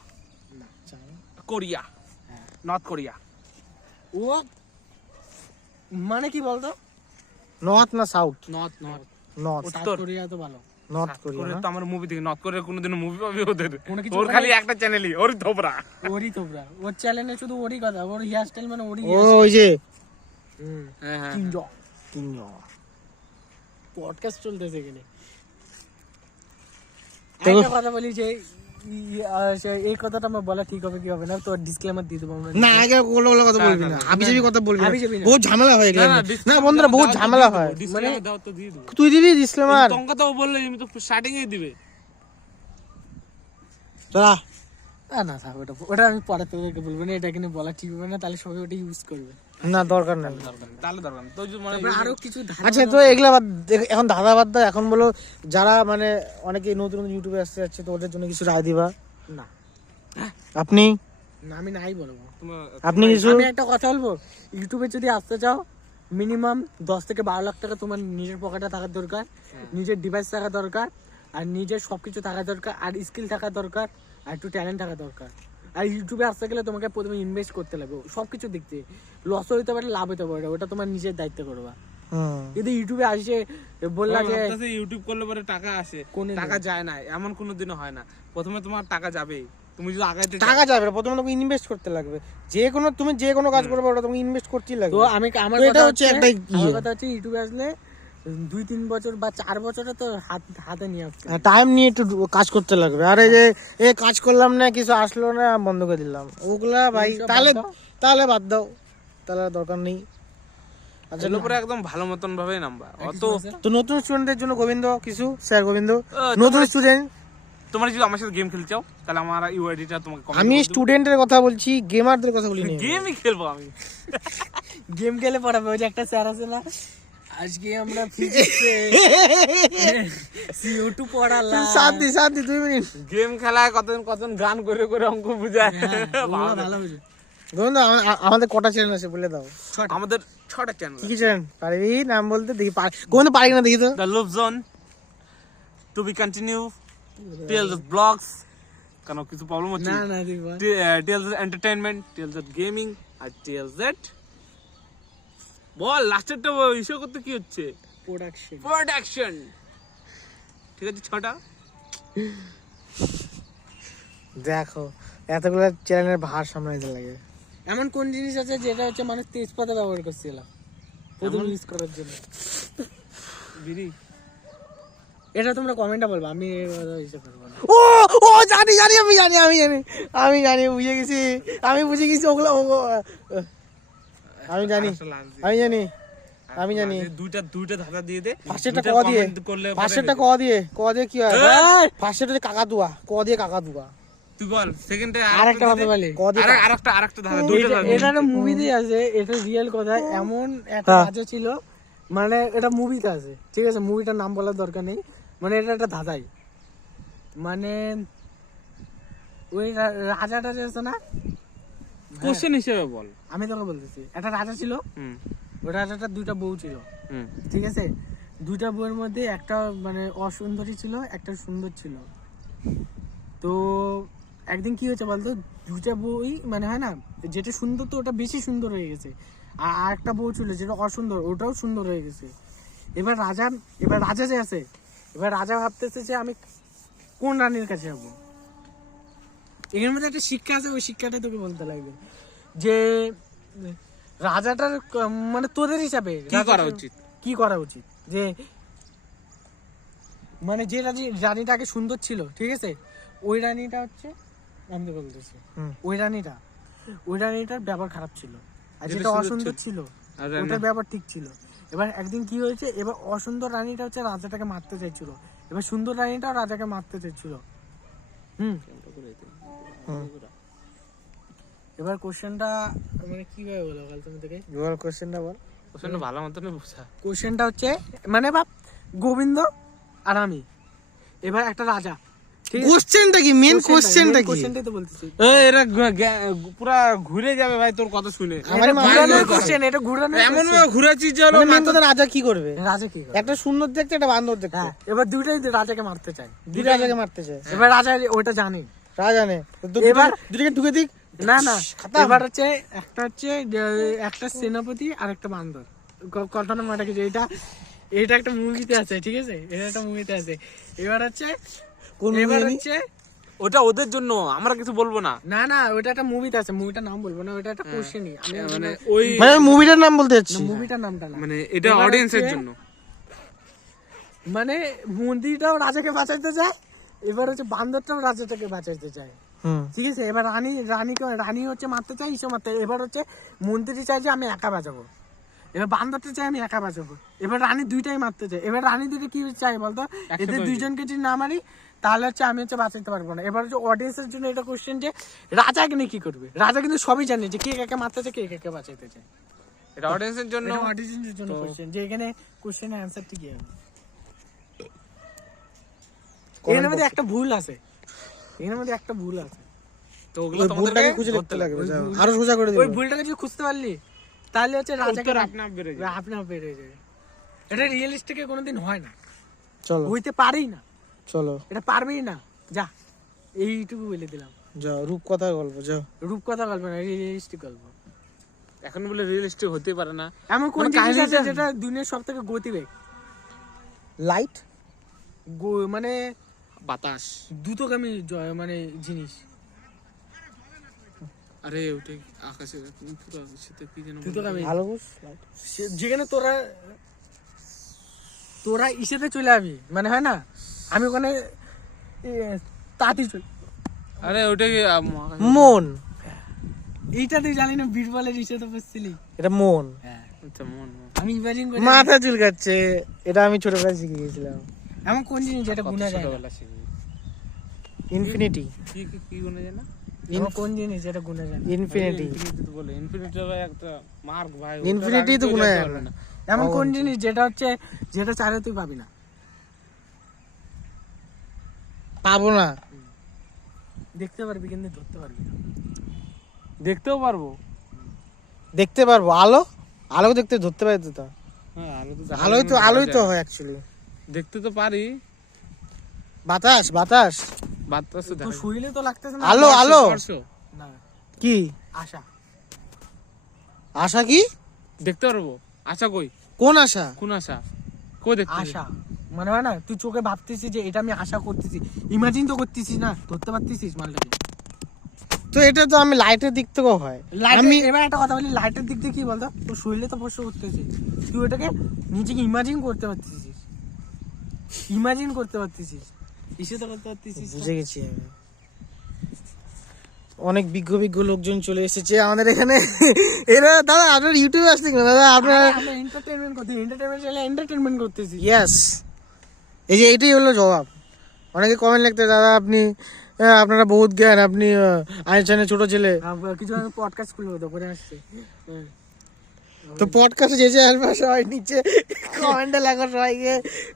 না, চায়না। কোরিয়া, হ্যাঁ। North Korea. ও মানে কি বলতো? নর্থ না south? North north north. South উত্তর। কোরিয়া তো ভালো। নর্থ কোরিয়া কোরিয়া না? তো আমার মুভি দেখি, নর্থ কোরিয়া কোনোদিনও মুভি পাবে ওদের? কোনো কিছু ওর করে- খালি একটা চ্যানেলই, ওর থোবরা। ওরই তোবরা, ওর চ্যানেলে শুধু ওরই কথা, ওর হেয়ার স্টাইল মানে ওরই ও ওই যে হ্যাঁ হ্যাঁ, কিংজ কিংজ। পডকাস্ট চলতেছে এখানে। তো- একটা কথা বলি যে এই কথাটা আমার বলা ঠিক হবে কি হবে না, তো ডিসক্লেমার দিয়ে দেবো আমরা। না আগে ওগুলো কথা বলবি না, হাবিজাবি কথা বলবি না, হাবিজাবি না। বহুত ঝামেলা হয় এগুলো। না, না disclaimer বন্ধুরা, বহুত দাও তো ঝামেলা দিয়ে হয়। দেবো, disclaimer দাও তো দিয়ে দেবো। তুই দিবি ডিসক্লেমার? টঙ্কা তো বললে আমি তো স্টার্টিং এ দিবে। তোরা না থাক, ওটা আমি পরে তোদেরকে বলবো না, এটা কিন্তু বলা ঠিক হবে না, তাহলে সবাই ওটা ইউজ করবে। না দরকার নেই। তাহলে দরকার নেই। তো যদি মানে তারপরে আরো কিছু ধারণা আচ্ছা, তো এগুলা বাদ, এখন দাদা বাদ দাও, এখন বলো যারা মানে অনেকে নতুন নতুন ইউটিউবে আসতে যাচ্ছে, তো ওদের জন্য কিছু রায় দিবা? না, আপনি না আমি নাই বলবো। আপনি কিছু? আমি একটা কথা বলবো, ইউটিউবে যদি আসতে চাও মিনিমাম 10 থেকে 12 লাখ টাকা তোমার নিজের পকেটে থাকার দরকার, নিজের ডিভাইস থাকা দরকার, আর নিজের সবকিছু থাকা দরকার, আর স্কিল থাকা দরকার, আর একটু ট্যালেন্ট থাকা দরকার। আর ইউটিউবে আসতে গেলে তোমাকে প্রথমে ইনভেস্ট করতে লাগবে সবকিছু দিক থেকে, লস হইতে পারে লাভ হতে পারে, ওটা তোমার নিজের দায়িত্ব করবা। কিন্তু ইউটিউবে আসে বললা যে ইউটিউব করলে পরে টাকা আসে, কোনে টাকা যায় না, এমন কোনোদিনও হয় না। প্রথমে তোমার টাকা যাবেই, তুমি যদি আগাইতে চাও। টাকা যাবে না, প্রথমে তোমাকে ইনভেস্ট করতে লাগবে। তুমি যে কোনো কাজ করবে ওটা তোমাকে ইনভেস্ট করতেই লাগবে। তো আমার তো এটা কথা হচ্ছে হচ্ছে একটা ইয়ে। আমার কথা হচ্ছে ইউটিউবে আসলে 2-3 বছর বা 4 বছরে তো হাতে নিয়ে আসতে হবে। টাইম নিয়ে একটু কাজ করতে লাগবে। আর এই যে কাজ করলাম না, কিছু আসলো না, বন্ধ করে দিলাম, ওগুলা ভাই ওইসব তাহলে বাদ দাও। তাহলে বাদ দাও, তাহলে আর দরকার নেই। আচ্ছা, এগুলো পরে একদম ভালো মতন ভাবে নাম্বার অত। তো নতুন স্টুডেন্টদের জন্য গোবিন্দ কিছু, স্যার গোবিন্দ, তোমরা- নতুন স্টুডেন্ট তোমরা যদি আমার সাথে গেম খেলতে চাও তাহলে আমার ইউআইডিটা তোমাকে আমি স্টুডেন্টের কথা বলছি, গেমারদের কথা বলিনি। গেমই খেলবো আমি। গেম খেলে পড়াবে। ওই যে একটা স্যার আছে না, আজকে আমরা ফিজিক্সে CO2 পড়ালাম। শান্তি 2 মিনিট। গেম খেলায় কতজন গান করে করে অঙ্ক বুঝায়। ভালো বুঝে। বন্ধু আমাদের কটা চ্যানেল আছে বলে দাও? আমাদের 6টা চ্যানেল। কি চ্যানেল? পারবি নাম বলতে? দেখি কোন পারি না, দেখি তো। The loop zone, to be continue, tales blogs, কেন কিছু প্রবলেম হচ্ছে? না দেখব। টেলস এন্টারটেইনমেন্ট, টেলস গেমিং আর টেলস বল লাস্টেরটা ইস্যু করতে কি হচ্ছে? প্রোডাকশন। ঠিক আছে 6টা। দেখো এতগুলো চ্যানেলের ভার সামলাইতে লাগে। এমন কোন জিনিস আছে যেটা হচ্ছে মানুষ তেজপাতা ব্যবহার করছিল প্রথম ইউজ করার জন্য? বিড়ি। এটা তোমরা কমেন্টে বলবা, আমি হিসাব করব না। ও জানি আমি জানি বুঝে গেছি, ওগুলো আমি জানি দুইটা ধাঁধা দিয়ে দে। ফার্স্টেরটা ক দিয়ে কি হয়? ফার্স্টেরটা কাকাতুয়া, ক দিয়ে কাকাতুয়া। তুই বল সেকেন্ডে আরেকটা কথা বলি, আরেকটা ধাঁধা, দুইটা ধাঁধা। এটা একটা মুভিতে আছে, এটা রিয়েল কথা। এমন একটা রাজা ছিল, মানে এটা মুভিতে আছে, ঠিক আছে? মুভিটার নাম বলার দরকার নেই। মানে এটা একটা ধাঁধাই, মানে ওই রাজাটা যে আছে না, কোশ্চেন হিসেবে বল। আমি তোকে বলতেছি, একটা রাজা ছিল। ওই রাজাটার 2টা বউ ছিল, ঠিক আছে? 2টা বউয়ের মধ্যে একটা মানে অসুন্দরী ছিল, একটা সুন্দর ছিল। তো একদিন কি হয়েছে বলতো, 2টা বউই মানে হয় না, যেটা সুন্দর তো ওটা বেশি সুন্দর হয়ে গেছে, আর একটা বউ ছিল যেটা অসুন্দর, ওটাও সুন্দর হয়ে গেছে। এবার রাজা যে আছে, এবার রাজা ভাবতেছে যে আমি কোন রানীর কাছে যাবো। এর মধ্যে একটা শিক্ষা আছে, ওই শিক্ষাটা তোকে বলতে লাগবে যে রাজাটার মানে তোদের হিসাবে কি করা উচিত, যে মানে যে রানীটা আগে সুন্দর ছিল, ঠিক আছে? ওই রানীটা হচ্ছে, আমি তো বলতেছি, ওই রানীটার ব্যবহার খারাপ ছিল, আর যেটা অসুন্দর ছিল ওটার ব্যবহার ঠিক ছিল। এবার একদিন কি হয়েছে, এবার অসুন্দর রানীটা হচ্ছে রাজাটাকে মারতে চাইছিল, এবার সুন্দর রানীটাও রাজাকে মারতে চাইছিল। এবার কোশ্চেনটা মানে কিভাবে বলো কাল তুমি থেকে? বল কোশ্চেনটা বল। কোশ্চেনটা ভালো মতন বুঝা। কোশ্চেনটা হচ্ছে মানে বাপ গোবিন্দ আর আমি, এবার একটা রাজা। কোশ্চেনটা কি? মেন কোশ্চেনটা কি? কোশ্চেনটাই তো বলতেছি। এরা পুরা ঘুরে যাবে ভাই তোর কথা শুনে। ঘুরানোর কোশ্চেন, এটা ঘুরানো। এমন ভাবে ঘুরাচ্ছিস যে হলো মেন কথা, রাজা কি করবে? একটা সুন্দর দেখতে, একটা বান্দর দেখতে। এবার দুইটাই রাজাকে মারতে চায়, এবার রাজা ওটা জানে, এবার দুটোকে ঢুকে দিক। না এবার হচ্ছে একটা সেনাপতি আর একটা বান্দর। কথাটা মাথা কিছু, এটা একটা মুভিতে আছে, ঠিক আছে? এটা একটা মুভিতে আছে। এবার হচ্ছে ওটা ওদের জন্য, আমরা কিছু বলবো না। না ওটা একটা মুভিতে আছে, মুভিটার নাম বলবো না, ওটা একটা কোশ্চেনই। আমি মানে ওই মুভিটার নাম বলতে যাচ্ছি, মুভিটার নামটা না, মানে এটা অডিয়েন্সের জন্য। মানে মন্দিরটাও রাজাকে বাঁচাইতে চায়, এবার হচ্ছে বান্দরটাও রাজাটাকে বাঁচাইতে চায়, ঠিক আছে? এবার রানী হচ্ছে মারতে চায়, ইসে মারতে। এবার হচ্ছে মন্ত্রী চায় যে আমি একা বাঁচাবো, এবার বান্দরটা চাই আমি একা বাঁচাবো। এবার রানী দুইটাই মারতে চায়। এবার রানী দুটো কি চাই বলতো, এদের দুইজনকে যদি না মারি তাহলে হচ্ছে আমি হচ্ছে বাঁচাতে পারবো না। এবার হচ্ছে অডিয়েন্সের জন্য এটা কোশ্চেন যে রাজা কিনে কি করবে। রাজা কিন্তু সবই জানে যে কে কাকে মারতে চায়, কে কাকে বাঁচাতে চায়। এটা অডিয়েন্সের জন্য কোশ্চেন, যে এখানে কোশ্চেনের অ্যানসারটা কি হবে। এর মধ্যে একটা ভুল আছে, তো ওগুলো তোমাদেরকে খুঁজে দেখতে লাগবে, আরো সোজা করে দিই। ওই ভুলটাকে যদি খুঁজতে পারলি তাহলে হচ্ছে রাজাকে আপনা বেড়ে যাবে। এটা রিয়েলিস্টিকে কোনোদিন হয় না, চলো হইতে পারেই না, চলো এটা পারবেই না। যা এইটুকু বলে দিলাম। যাও রূপকথার গল্প, রূপকথা গল্প না, রিয়েলিস্টিক গল্প। এখন বলে রিয়েলিস্টিক হতে পারে না। এমন কোন জিনিস আছে যেটা দুনিয়ার সবথেকে গতিবেগ? লাইট, মানে বাতাস, দ্রুতগামী মানে জিনিস। আরে ওটা আকাশে পুরো আকাশে কি যেন দ্রুতগামী, ভালো বুঝ। যেখানে তোরা ইসেতে চলে যাবি, মানে হয় না, আমি ওখানে তাঁতি চলে। আরে ওটা কি মন? এইটা তুই জানি না, বীরবলের ইসেতে বসছিলি, এটা মন। আচ্ছা মন, আমি ইমাজিন করি মাথা চুলকাচ্ছে। এটা আমি ছোটবেলায় শিখে গেছিলাম। এমন কোন জিনিস যেটা গুণা যায় না? ইনফিনিটি। কি গুনে জানা? কোন জিনিস যেটা গুনে জানা? ইনফিনিটি তো বলে, ইনফিনিটি ভাই একটা মার্ক ভাই, ইনফিনিটি তো গুনে জানা না। এমন কোন জিনিস যেটা হচ্ছে যেটা চাইলে তুই পাবি না? পাবো না, দেখতে পারবি কিন্তু ধরতে পারবি না। দেখতেও পারবো, দেখতে পারবো, আলো, আলো দেখতে ধরতে পারি তো। হ্যাঁ আলোই তো হয় অ্যাকচুয়ালি, দেখতে তো পারি। বাতাস, বাতাস, বাতাস তো তো দেখা শুইলে তো লাগতেছে না। আলো, আলো না, কি? আশা। আশা কি? দেখতে পারবো। আশা কই? কোন আশা? কোন আশা? কই দেখতে? আশা মানে হয় না, তুই চোখে ভাবতেছিস যে এটা আমি আশা করতেছি, ইমাজিন তো করতেছিস না, ধরতে পারতেছিস মালটাকে। তো এটা তো আমি লাইটের দিক থেকেও হয়। আমি এবার একটা কথা বলি, লাইটের দিক দিয়ে কি বলতো, তোর শরীরে তো প্রশ্ন করতেছিস, তুই ওটাকে নিজেকে ইমাজিন করতে পারতেছিস, ইমাজিন করতে পারতেছিস, ইসে তো করতে পারতেছিস। বুঝে গেছি আমি। অনেক বিজ্ঞ বিজ্ঞ লোকজন চলে এসেছে আমাদের এখানে। এরা দাদা আপনার ইউটিউবে আসছে কেন দাদা? আপনার আমরা এন্টারটেইনমেন্ট করতে, এন্টারটেইনমেন্ট চাইলে এন্টারটেইনমেন্ট করতেছি। ইয়েস, এই যে এটাই হলো জবাব। অনেকে কমেন্ট লিখতে, দাদা আপনি আপনারা বহুত জ্ঞান, আপনি আইনস্টাইনের ছোট ছেলে। কিছু আমি পডকাস্ট খুলবো তো করে আসছে। তো পডকাস্টে যে যে আসবে সবাই নিচে কমেন্টে লেখা, সবাইকে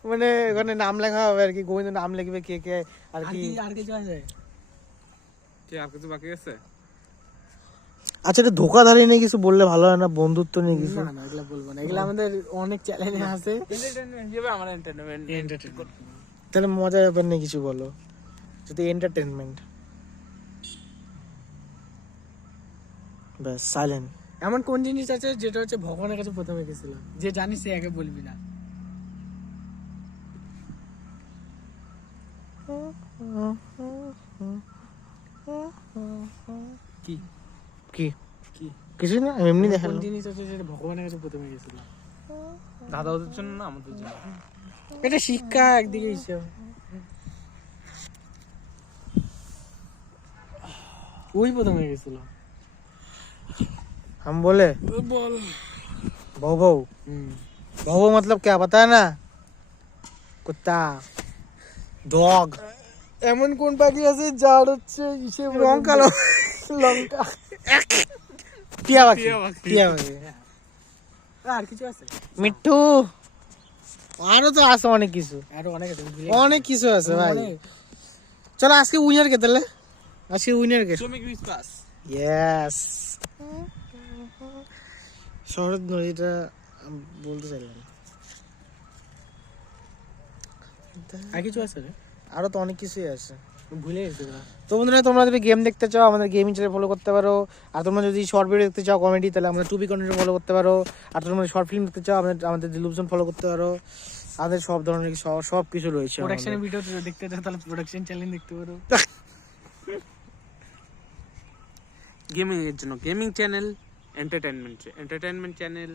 মানে ওখানে নাম লেখা হবে আর কি, গোবিন্দ নাম লিখবে কে কে আর কি। আর কিছু আছে? কি আর কিছু বাকি আছে? আচ্ছা, এটা ধোকাধারি নেই কিছু বললে ভালো হয় না? বন্ধুত্ব নেই কিছু? না না, এগুলা বলবো না, এগুলা আমাদের অনেক চ্যানেলে আছে। এন্টারটেইনমেন্ট হিসেবে আমার এন্টারটেইনমেন্ট। তাহলে মজার ব্যাপার নেই কিছু বলো, যদি এন্টারটেনমেন্ট। ব্যাস, সাইলেন্ট। এমন কোন জিনিস আছে যেটা হচ্ছে ভগবানের কাছে প্রথমে গেছিল, যে জানিস সে আগে বলবি না? কি কি? কি কিছু না, আমি এমনি কোন দেখালাম। জিনিস আছে যেটা ভগবানের কাছে প্রথমে গেছিল? দাদা ওদের জন্য না আমাদের জন্য। এটা শিক্ষা একদিকে হিসাব। ওই প্রথমে গেছিল। हम बोले বল। भौ भौ, भौ भौ मतलब क्या पता है ना? कुत्ता, डॉग। এমন কোন পাখি আছে যার হচ্ছে ইসে রং কালো, লঙ্কা? টিয়া পাখি, টিয়া পাখি। টিয়া পাখি। আর কিছু আছে? মিঠু, আরো তো আছে অনেক কিছু, আরো অনেক আছে, অনেক কিছু আছে ভাই। অনেক। চলো আজকে উইনার কে তাহলে, আজকে উইনার কে? শ্রমিক বিশ্বাস। ইয়েস, শহরের নদীটা বলতে চাইলাম। আর কিছু আছে রে? আরো তো অনেক কিছুই আছে, ভুলে গেছি না। তো বন্ধুরা তোমরা যদি গেম দেখতে চাও আমাদের গেমিং চ্যানেল ফলো করতে পারো, আর তোমরা যদি শর্ট ভিডিও দেখতে চাও কমেডি, তাহলে আমাদের টুবি কন্টেন্ট ফলো করতে পারো, আর তোমরা শর্ট ফিল্ম দেখতে চাও আমাদের দিলুপজন ফলো করতে পারো। আমাদের সব ধরনের সব কিছু রয়েছে। প্রোডাকশনের ভিডিও দেখতে চাও তাহলে প্রোডাকশন চ্যানেল দেখতে পারো। গেমিং এর জন্য গেমিং চ্যানেল, এন্টারটেইনমেন্ট চ্যানেল,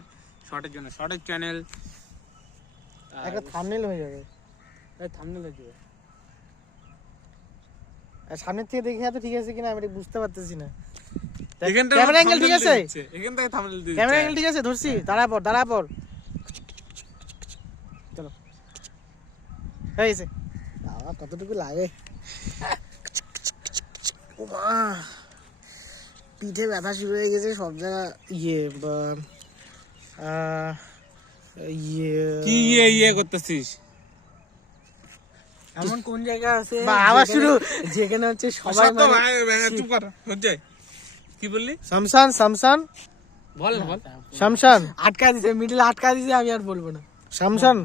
শর্টের জন্য শর্টের চ্যানেল। একটা থাম্বনেল হয়ে যাবে, থাম্বনেল হয়ে যাবে। আর সামনের থেকে দেখে এত ঠিক আছে কিনা আমি এটা বুঝতে পারতেছি না। এখানটা ক্যামেরা অ্যাঙ্গেল ঠিক আছে? এখান থেকে থাম্বনেল দিচ্ছে। ক্যামেরা অ্যাঙ্গেল ঠিক আছে? ধরছি, দাঁড়া পর চলো, হয়ে গেছে। বাবা কতটুকু লাগে, পিঠে ব্যথা শুরু হয়ে গেছে সব জায়গা। কি করতেছিস? এমন কোন জায়গা আছে আবার শুরু, যেখানে হচ্ছে সবাই চুপ কর, হচ্ছে কি বললি? শামসান বল না, বল। শামসান আটকা দিছে, মিডল আটকা দিছে, আমি আর বলবো না। শামসান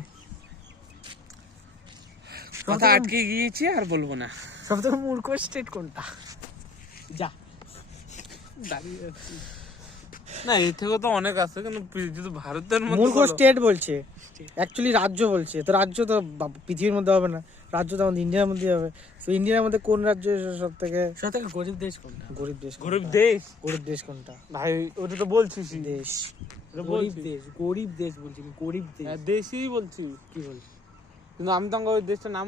কথা আটকে গিয়েছে আর বলবো না। সব থেকে মূর্খ স্টেট কোনটা? যা দাঁড়িয়ে আছি। না এর থেকে তো অনেক আছে, কিন্তু যদি ভারতের মধ্যে মূর্খ বলো- স্টেট বলছে, অ্যাকচুয়ালি রাজ্য বলছে। তো রাজ্য তো পৃথিবীর মধ্যে হবে না, রাজ্য তো আমাদের ইন্ডিয়ার মধ্যে হবে। তো ইন্ডিয়ার মধ্যে কোন রাজ্য সব থেকে গরিব দেশ কোনটা? গরিব দেশ? গরিব দেশ গরিব দেশ কোনটা ভাই? ওটা তো বলছিস দেশ? গরিব দেশ বলছি, গরিব দেশ। দেশই বলছি, কি বলছি? কিন্তু আমি তো ওই দেশটার নাম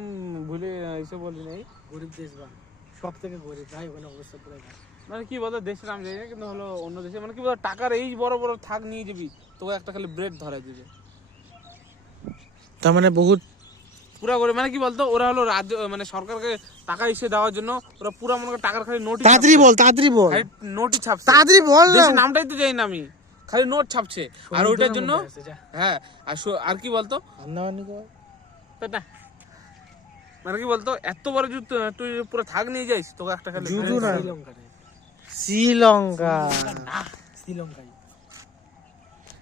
ভুলে এসে বলি নাই। গরিব দেশ বা সব থেকে গরিব ভাই, ওখানে অবস্থা পুরো খারাপ। মানে কি বলতো, দেশের নাম জানি না, কিন্তু হলো অন্য দেশে মানে কি বলতো, টাকার এই বড় বড় থাক নিয়ে যাবি, তোকে একটা খালি ব্রেড ধরাই দিবে। তার মানে বহুত পুরা করে মানে কি বলতো ওরা হলো রাজ্য মানে সরকারকে টাকা এসে দেওয়ার জন্য ওরা পুরা মনে করে টাকার খালি নোট তাড়াতাড়ি বল নোটই ছাপছে তাড়াতাড়ি বল না। দেশের নামটাই তো জানি না আমি, খালি নোট ছাপছে আর ওইটার জন্য হ্যাঁ আর কি বলতো না মানে কি বলতো এত বড় যদি তুই পুরো থাক নিয়ে যাইস তোকে একটা খালি শ্রীলঙ্কা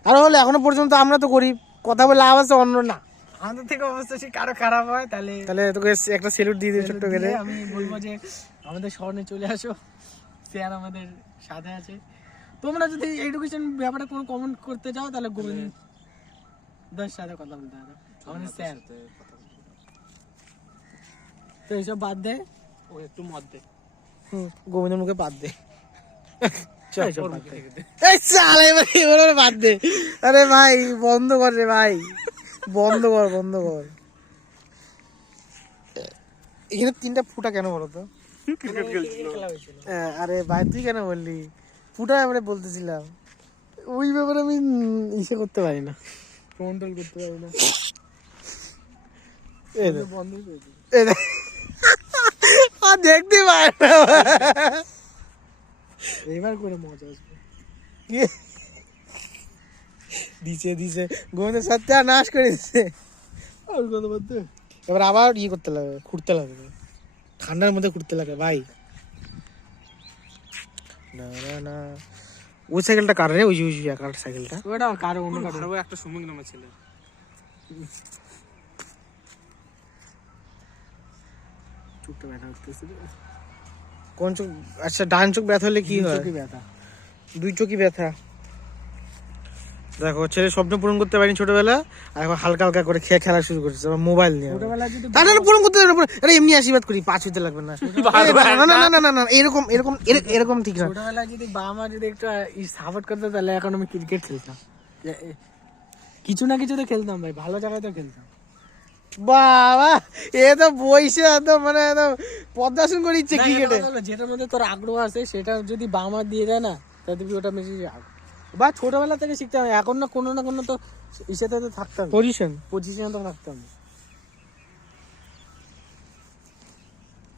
আর হলে এখনো পর্যন্ত আমরা তো গরিব, কথা বলে লাভ আছে অন্য না। আমাদের থেকে অবস্থা সে কারো খারাপ হয় তাহলে তোকে একটা সেলুট দিয়ে দিই ছোট্ট করে। আমি বলবো যে আমাদের শহরে চলে আসো, স্যার আমাদের সাথে আছে। তোমরা যদি এডুকেশন ব্যাপারে কোনো কমেন্ট করতে চাও তাহলে গোবিন্দের সাথে কথা বলতে হবে, আমাদের স্যার। তো এইসব বাদ দে, ও একটু মদ দে গোবিন্দের মুখে বাদ দে। এবার বাদ দে। আরে ভাই বন্ধ কর রে ভাই, বন্ধ কর। এখানে 3টা ফুটা কেন বলো তো? আরে ভাই তুই কেন বললি ফুটা ব্যাপারে বলতেছিলাম, ওই ব্যাপারে আমি ইসে করতে পারি না, কন্ট্রোল করতে পারি না। আর দেখতে পাই এবার করে মজা আসবে। দিছে গোবিন্দ সত্যানাশ করে দিচ্ছে। এবার আবার করতে লাগে, খুঁড়তে লাগে, ঠান্ডার মধ্যে খুঁড়তে লাগে ভাই। না ওই সাইকেলটা কার রে? ওই কার সাইকেলটা? ওটা কারো অন্য কারো একটা সুমিক নামের ছেলে। চোখটা ব্যথা করতেছে। কোন চোখ? আচ্ছা ডান চোখ ব্যথা হলে কি হয়? ব্যথা, 2 চোখই ব্যথা। দেখো ছেলে স্বপ্ন পূরণ করতে পারিনি ছোটবেলা, আর এখন হালকা করে খেলা শুরু করেছে মোবাইল নিয়ে। ছোটবেলা যদি তাহলে পূরণ করতে পারবে না। আরে এমনি আশীর্বাদ করি, 5 হইতে লাগবে না। না এরকম ঠিক না। ছোটবেলায় যদি বাবা মা যদি একটু সাপোর্ট করতো তাহলে এখন আমি ক্রিকেট খেলতাম, কিছু না কিছু তো খেলতাম ভাই, ভালো জায়গায় তো খেলতাম। বাবা এ তো বইসে একদম মানে একদম পদ্মাসন করে ইচ্ছে ক্রিকেটে। যেটার মধ্যে তোর আগ্রহ আছে সেটা যদি বাবা মা দিয়ে দেয় না তাহলে তুই ওটা বেশি বা ছোটবেলা থেকে শিখতে হবে। এখন না কোনো তো ইসেতে তো থাকতাম, পজিশন তো থাকতাম।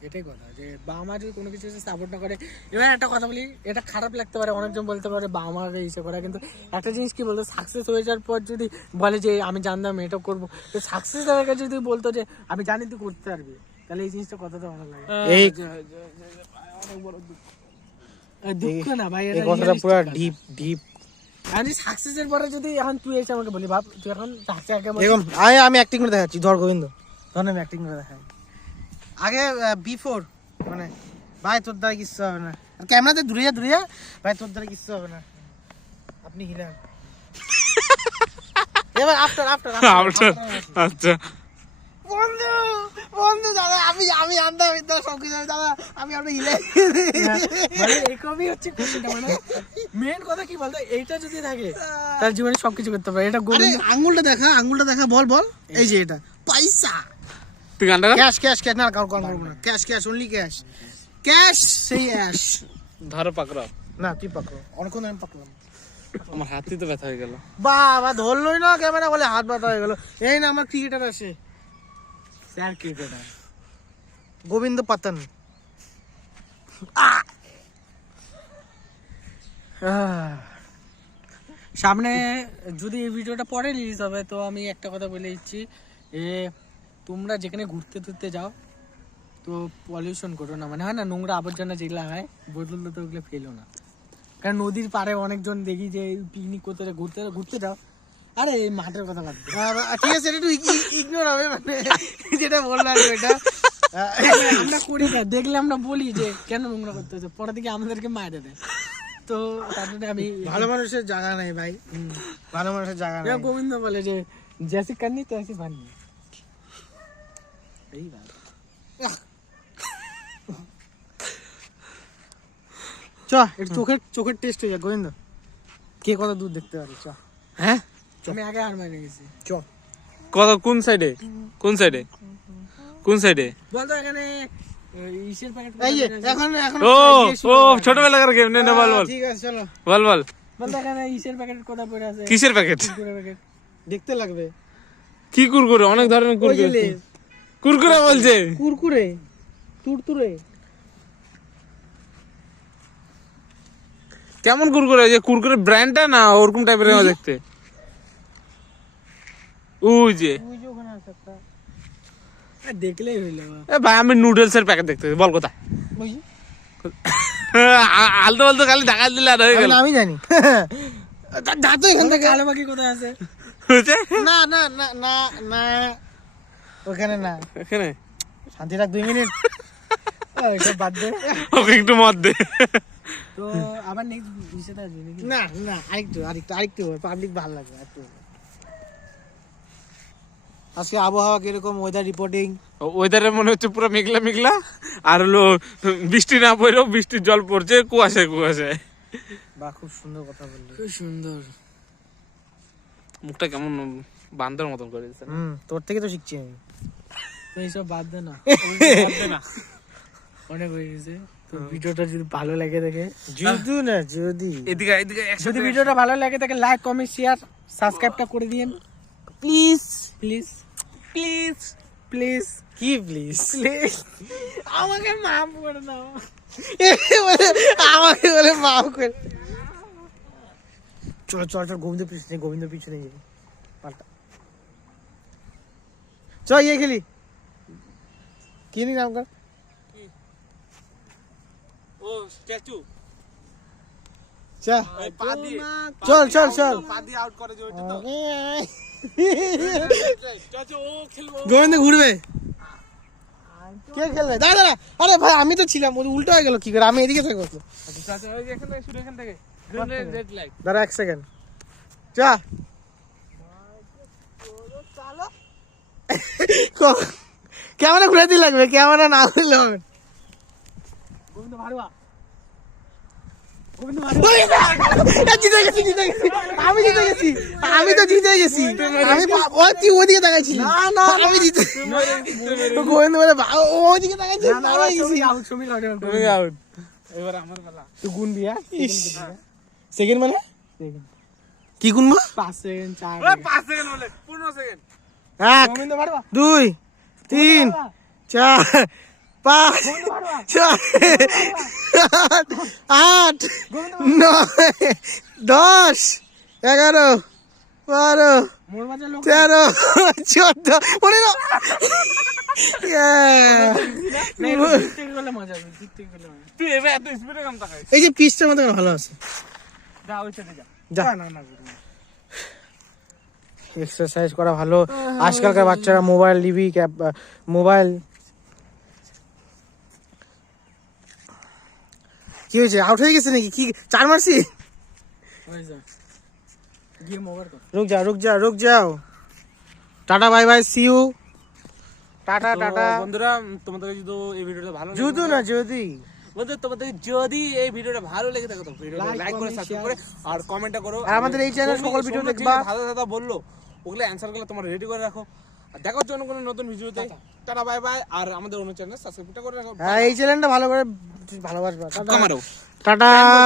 এটাই কথা যে বাবা মা যদি কোনো কিছু সাপোর্ট না করে। এবার একটা কথা বলি, এটা খারাপ লাগতে পারে, অনেকজন বলতে পারে বাবা মাকে ইসে করে, কিন্তু একটা জিনিস কি বলতো, সাকসেস হয়ে যাওয়ার পর যদি বলে যে আমি জানতাম এটা করবো, সাকসেস হয়ে গেছে যদি বলতো যে আমি জানি তুই করতে পারবি, তাহলে এই জিনিসটা কতটা ভালো লাগে। দুঃখ না ভাই, এই কথাটা পুরো ডিপ। আমি সাকসেসের পরে যদি এখন তুই এসে আমাকে বলি ভাব তুই এখন আমি অ্যাক্টিং করে দেখাচ্ছি, ধর গোবিন্দ ধর আমি অ্যাক্টিং করে দেখাই। আগে বিফোর মানে ভাই তোর দ্বারা কিচ্ছু হবে না, ক্যামেরাতে দূরে যা ভাই তোর দ্বারা কিচ্ছু হবে না, আপনি হিলান। এবার আফটার আচ্ছা বন্ধু দাদা আমি আন্দাজ সবকিছু দাদা আমি আপনি হিলে মানে এরকমই হচ্ছে খুশিটা। মানে মেন কথা কি বলতো, এইটা যদি থাকে তার জীবনে সবকিছু করতে পারে। এটা আঙ্গুলটা দেখা বল এই যে এটা পয়সা। তুই গানটা ক্যাশ না কাউকে করব না, ক্যাশ অনলি ক্যাশ সেই অ্যাশ। ধরো পাকড়াও না তুই পাকড়ো, অনেকক্ষণ আমি পাকলাম, আমার হাতই তো ব্যথা হয়ে গেল। বাবা ধরলই না ক্যামেরা বলে হাত ব্যথা হয়ে গেল। এই না আমার ক্রিকেটার আছে, স্যার ক্রিকেটার গোবিন্দ পাতন। সামনে যদি এই ভিডিওটা পরে রিলিজ হবে তো আমি একটা কথা বলে দিচ্ছি, তোমরা যেখানে ঘুরতে যাও তো পলিউশন করো না, মানে হয় না নোংরা আবর্জনা যেগুলো হয় বোতল তো ওগুলো ফেলো না। কারণ নদীর পাড়ে অনেকজন দেখি যে পিকনিক করতে ঘুরতে যাও, আরে এই মাঠের কথা বাদ দে। ঠিক আছে এটা একটু ইগনোর হবে, মানে যেটা বললাম এটা আমরা করি না, দেখলে আমরা বলি যে কেন নোংরা করতে হচ্ছে, পরে দিকে আমাদেরকে মাইরে দেয়। তো তার জন্য আমি ভালো মানুষের জায়গা নাই ভাই, ভালো মানুষের জায়গা নাই। গোবিন্দ বলে যে জেসি কান্নি তেসি ভান্নি, এই চ একটু চোখের টেস্ট হয়ে যায় গোবিন্দ, কে কত দূর দেখতে পারে। চ হ্যাঁ আমি আগে আর মানে গেছি। চ কোন সাইডে বলতো এখানে ইসের প্যাকেট এই যে এখন ও ছোটবেলাকার গেম নে বল ঠিক আছে চলো বল বলতো এখানে ইসের প্যাকেট কোথা পড়ে আছে, কিসের প্যাকেট? দেখতে লাগবে কি কুরকুরে? অনেক ধরনের কুরকুরে। কুরকুরে বলছে। কুরকুরে তুরতুরে কেমন কুরকুরে, যে কুরকুরে ব্র্যান্ডটা না ওরকম টাইপের দেখতে? ওই যে ওখানে আছে একটা, দেখলেই হইলো। এ ভাই আমি নুডলস এর প্যাকেট দেখতে বল কোথায়? ওই আলতো বলতো খালি ঢাকা দিলে আর হয়ে গেল। আমি জানি। যা তো এখান থেকে। কালো পাখি কোথায় আছে? বুঝছে? না না না না না, ওখানে না। এখানে শান্তি রাখ 2 মিনিট। ওইসব বাদ দে। ওকে একটু মত দে। তো আবার নেক্সট বিষয়টা আসবে নাকি? না না, আরেকটু পাবলিক ভালো লাগবে একটু। আজকে আবহাওয়া কিরকম, ওয়েদার রিপোর্টিং? ওয়েদারে মনে হচ্ছে পুরো মেঘলা মেঘলা, আর হলো বৃষ্টি না পড়লেও বৃষ্টির জল পড়ছে, কুয়াশায় কুয়াশায়। বাহ, খুব সুন্দর কথা বললি। খুব সুন্দর। মুখটা কেমন বান্দর মতন করে দিচ্ছে না? তোর থেকে তো শিখছি আমি। তো এইসব বাদ দে না, অনেক হয়ে গেছে। তো ভিডিওটা যদি ভালো লাগে থাকে, যদি এদিকে এদিকে যদি ভিডিওটা ভালো লাগে থাকে, লাইক কমেন্ট শেয়ার সাবস্ক্রাইবটা করে দিন প্লিজ প্লিজ প্লিজ প্লিজ। কি প্লিজ? প্লিজ আমাকে মাফ করে দাও। আমাকে বলে মাফ করে। চল চল চল, গোবিন্দ পিছনে যাই, পাল্টা চল, ইয়ে খেলি। কি নি নাম কর? ও স্ট্যাচু চল পা দিয়ে চল চল চল। পা দিয়ে আউট করে যে ওইটা তো স্ট্যাচু ও খেলবো। গোবিন্দ ঘুরবে, কে খেলবে? দাঁড়া দাঁড়া, আরে ভাই আমি তো ছিলাম, ওদের উল্টো হয়ে গেল কি করে? আমি এদিকে থাকবো। স্ট্যাচু ওই যে এখান থেকে শুরু, এখান থেকে রেড লাইট। দাঁড়া 1 সেকেন্ড, চা। ক্যামেরা ঘুরে দিয়ে লাগবে, ক্যামেরা না ঘুরলে হবে। গোবিন্দ ভাড়ুয়া, জিতে গেছি। আমি জিতে গেছি, আমি তো জিতে গেছি। আমি তুই ওদিকে তাকাইছিলি? না না, আমি জিতে। গোবিন্দ বলে ওদিকে তাকাইছিস, আমি তুমি আউট। এবার আমার পালা। তুই গুন দিয়া সেকেন্ড মানে কি গুনবো? 5 সেকেন্ড, 4 ওই 5 সেকেন্ড বলে 15 সেকেন্ড। 1 2 3 4 5 6 8 9 10 11 12 13 14 15। তুই এবার এত স্পিডে কাম তাকাই। এই যে পিসটার মতো ভালো আছে। যা ওই সাইডে যা। যা, এক্সারসাইজ করা ভালো। আজকালকার বাচ্চারা মোবাইল টিভি মোবাইল। কি হয়েছে, আউট হয়ে গেছে নাকি? কি 4 মারছি? রুক যাও। Tata bye bye, see you. Tata tata বন্ধুরা, তোমাদের যদি এই ভিডিওটা ভালো লাগে, যদি তোমাদের যদি এই ভিডিওটা ভালো লেগে থাকে তো ভিডিওটা লাইক করে, সাবস্ক্রাইব করে আর কমেন্টটা করো। আর আমাদের এই চ্যানেলে সকল ভিডিও দেখবা। ভালো কথা বললো ওগুলো অ্যানসার গুলো তোমরা রেডি করে রাখো। আর দেখার জন্য কোনো নতুন ভিডিওতে টাটা বাই বাই। আর আমাদের অন্য চ্যানেল সাবস্ক্রাইব করে রাখো। হ্যাঁ, এই চ্যানেলটা ভালো করে ভালোবাসবা। টাটা। টাটা।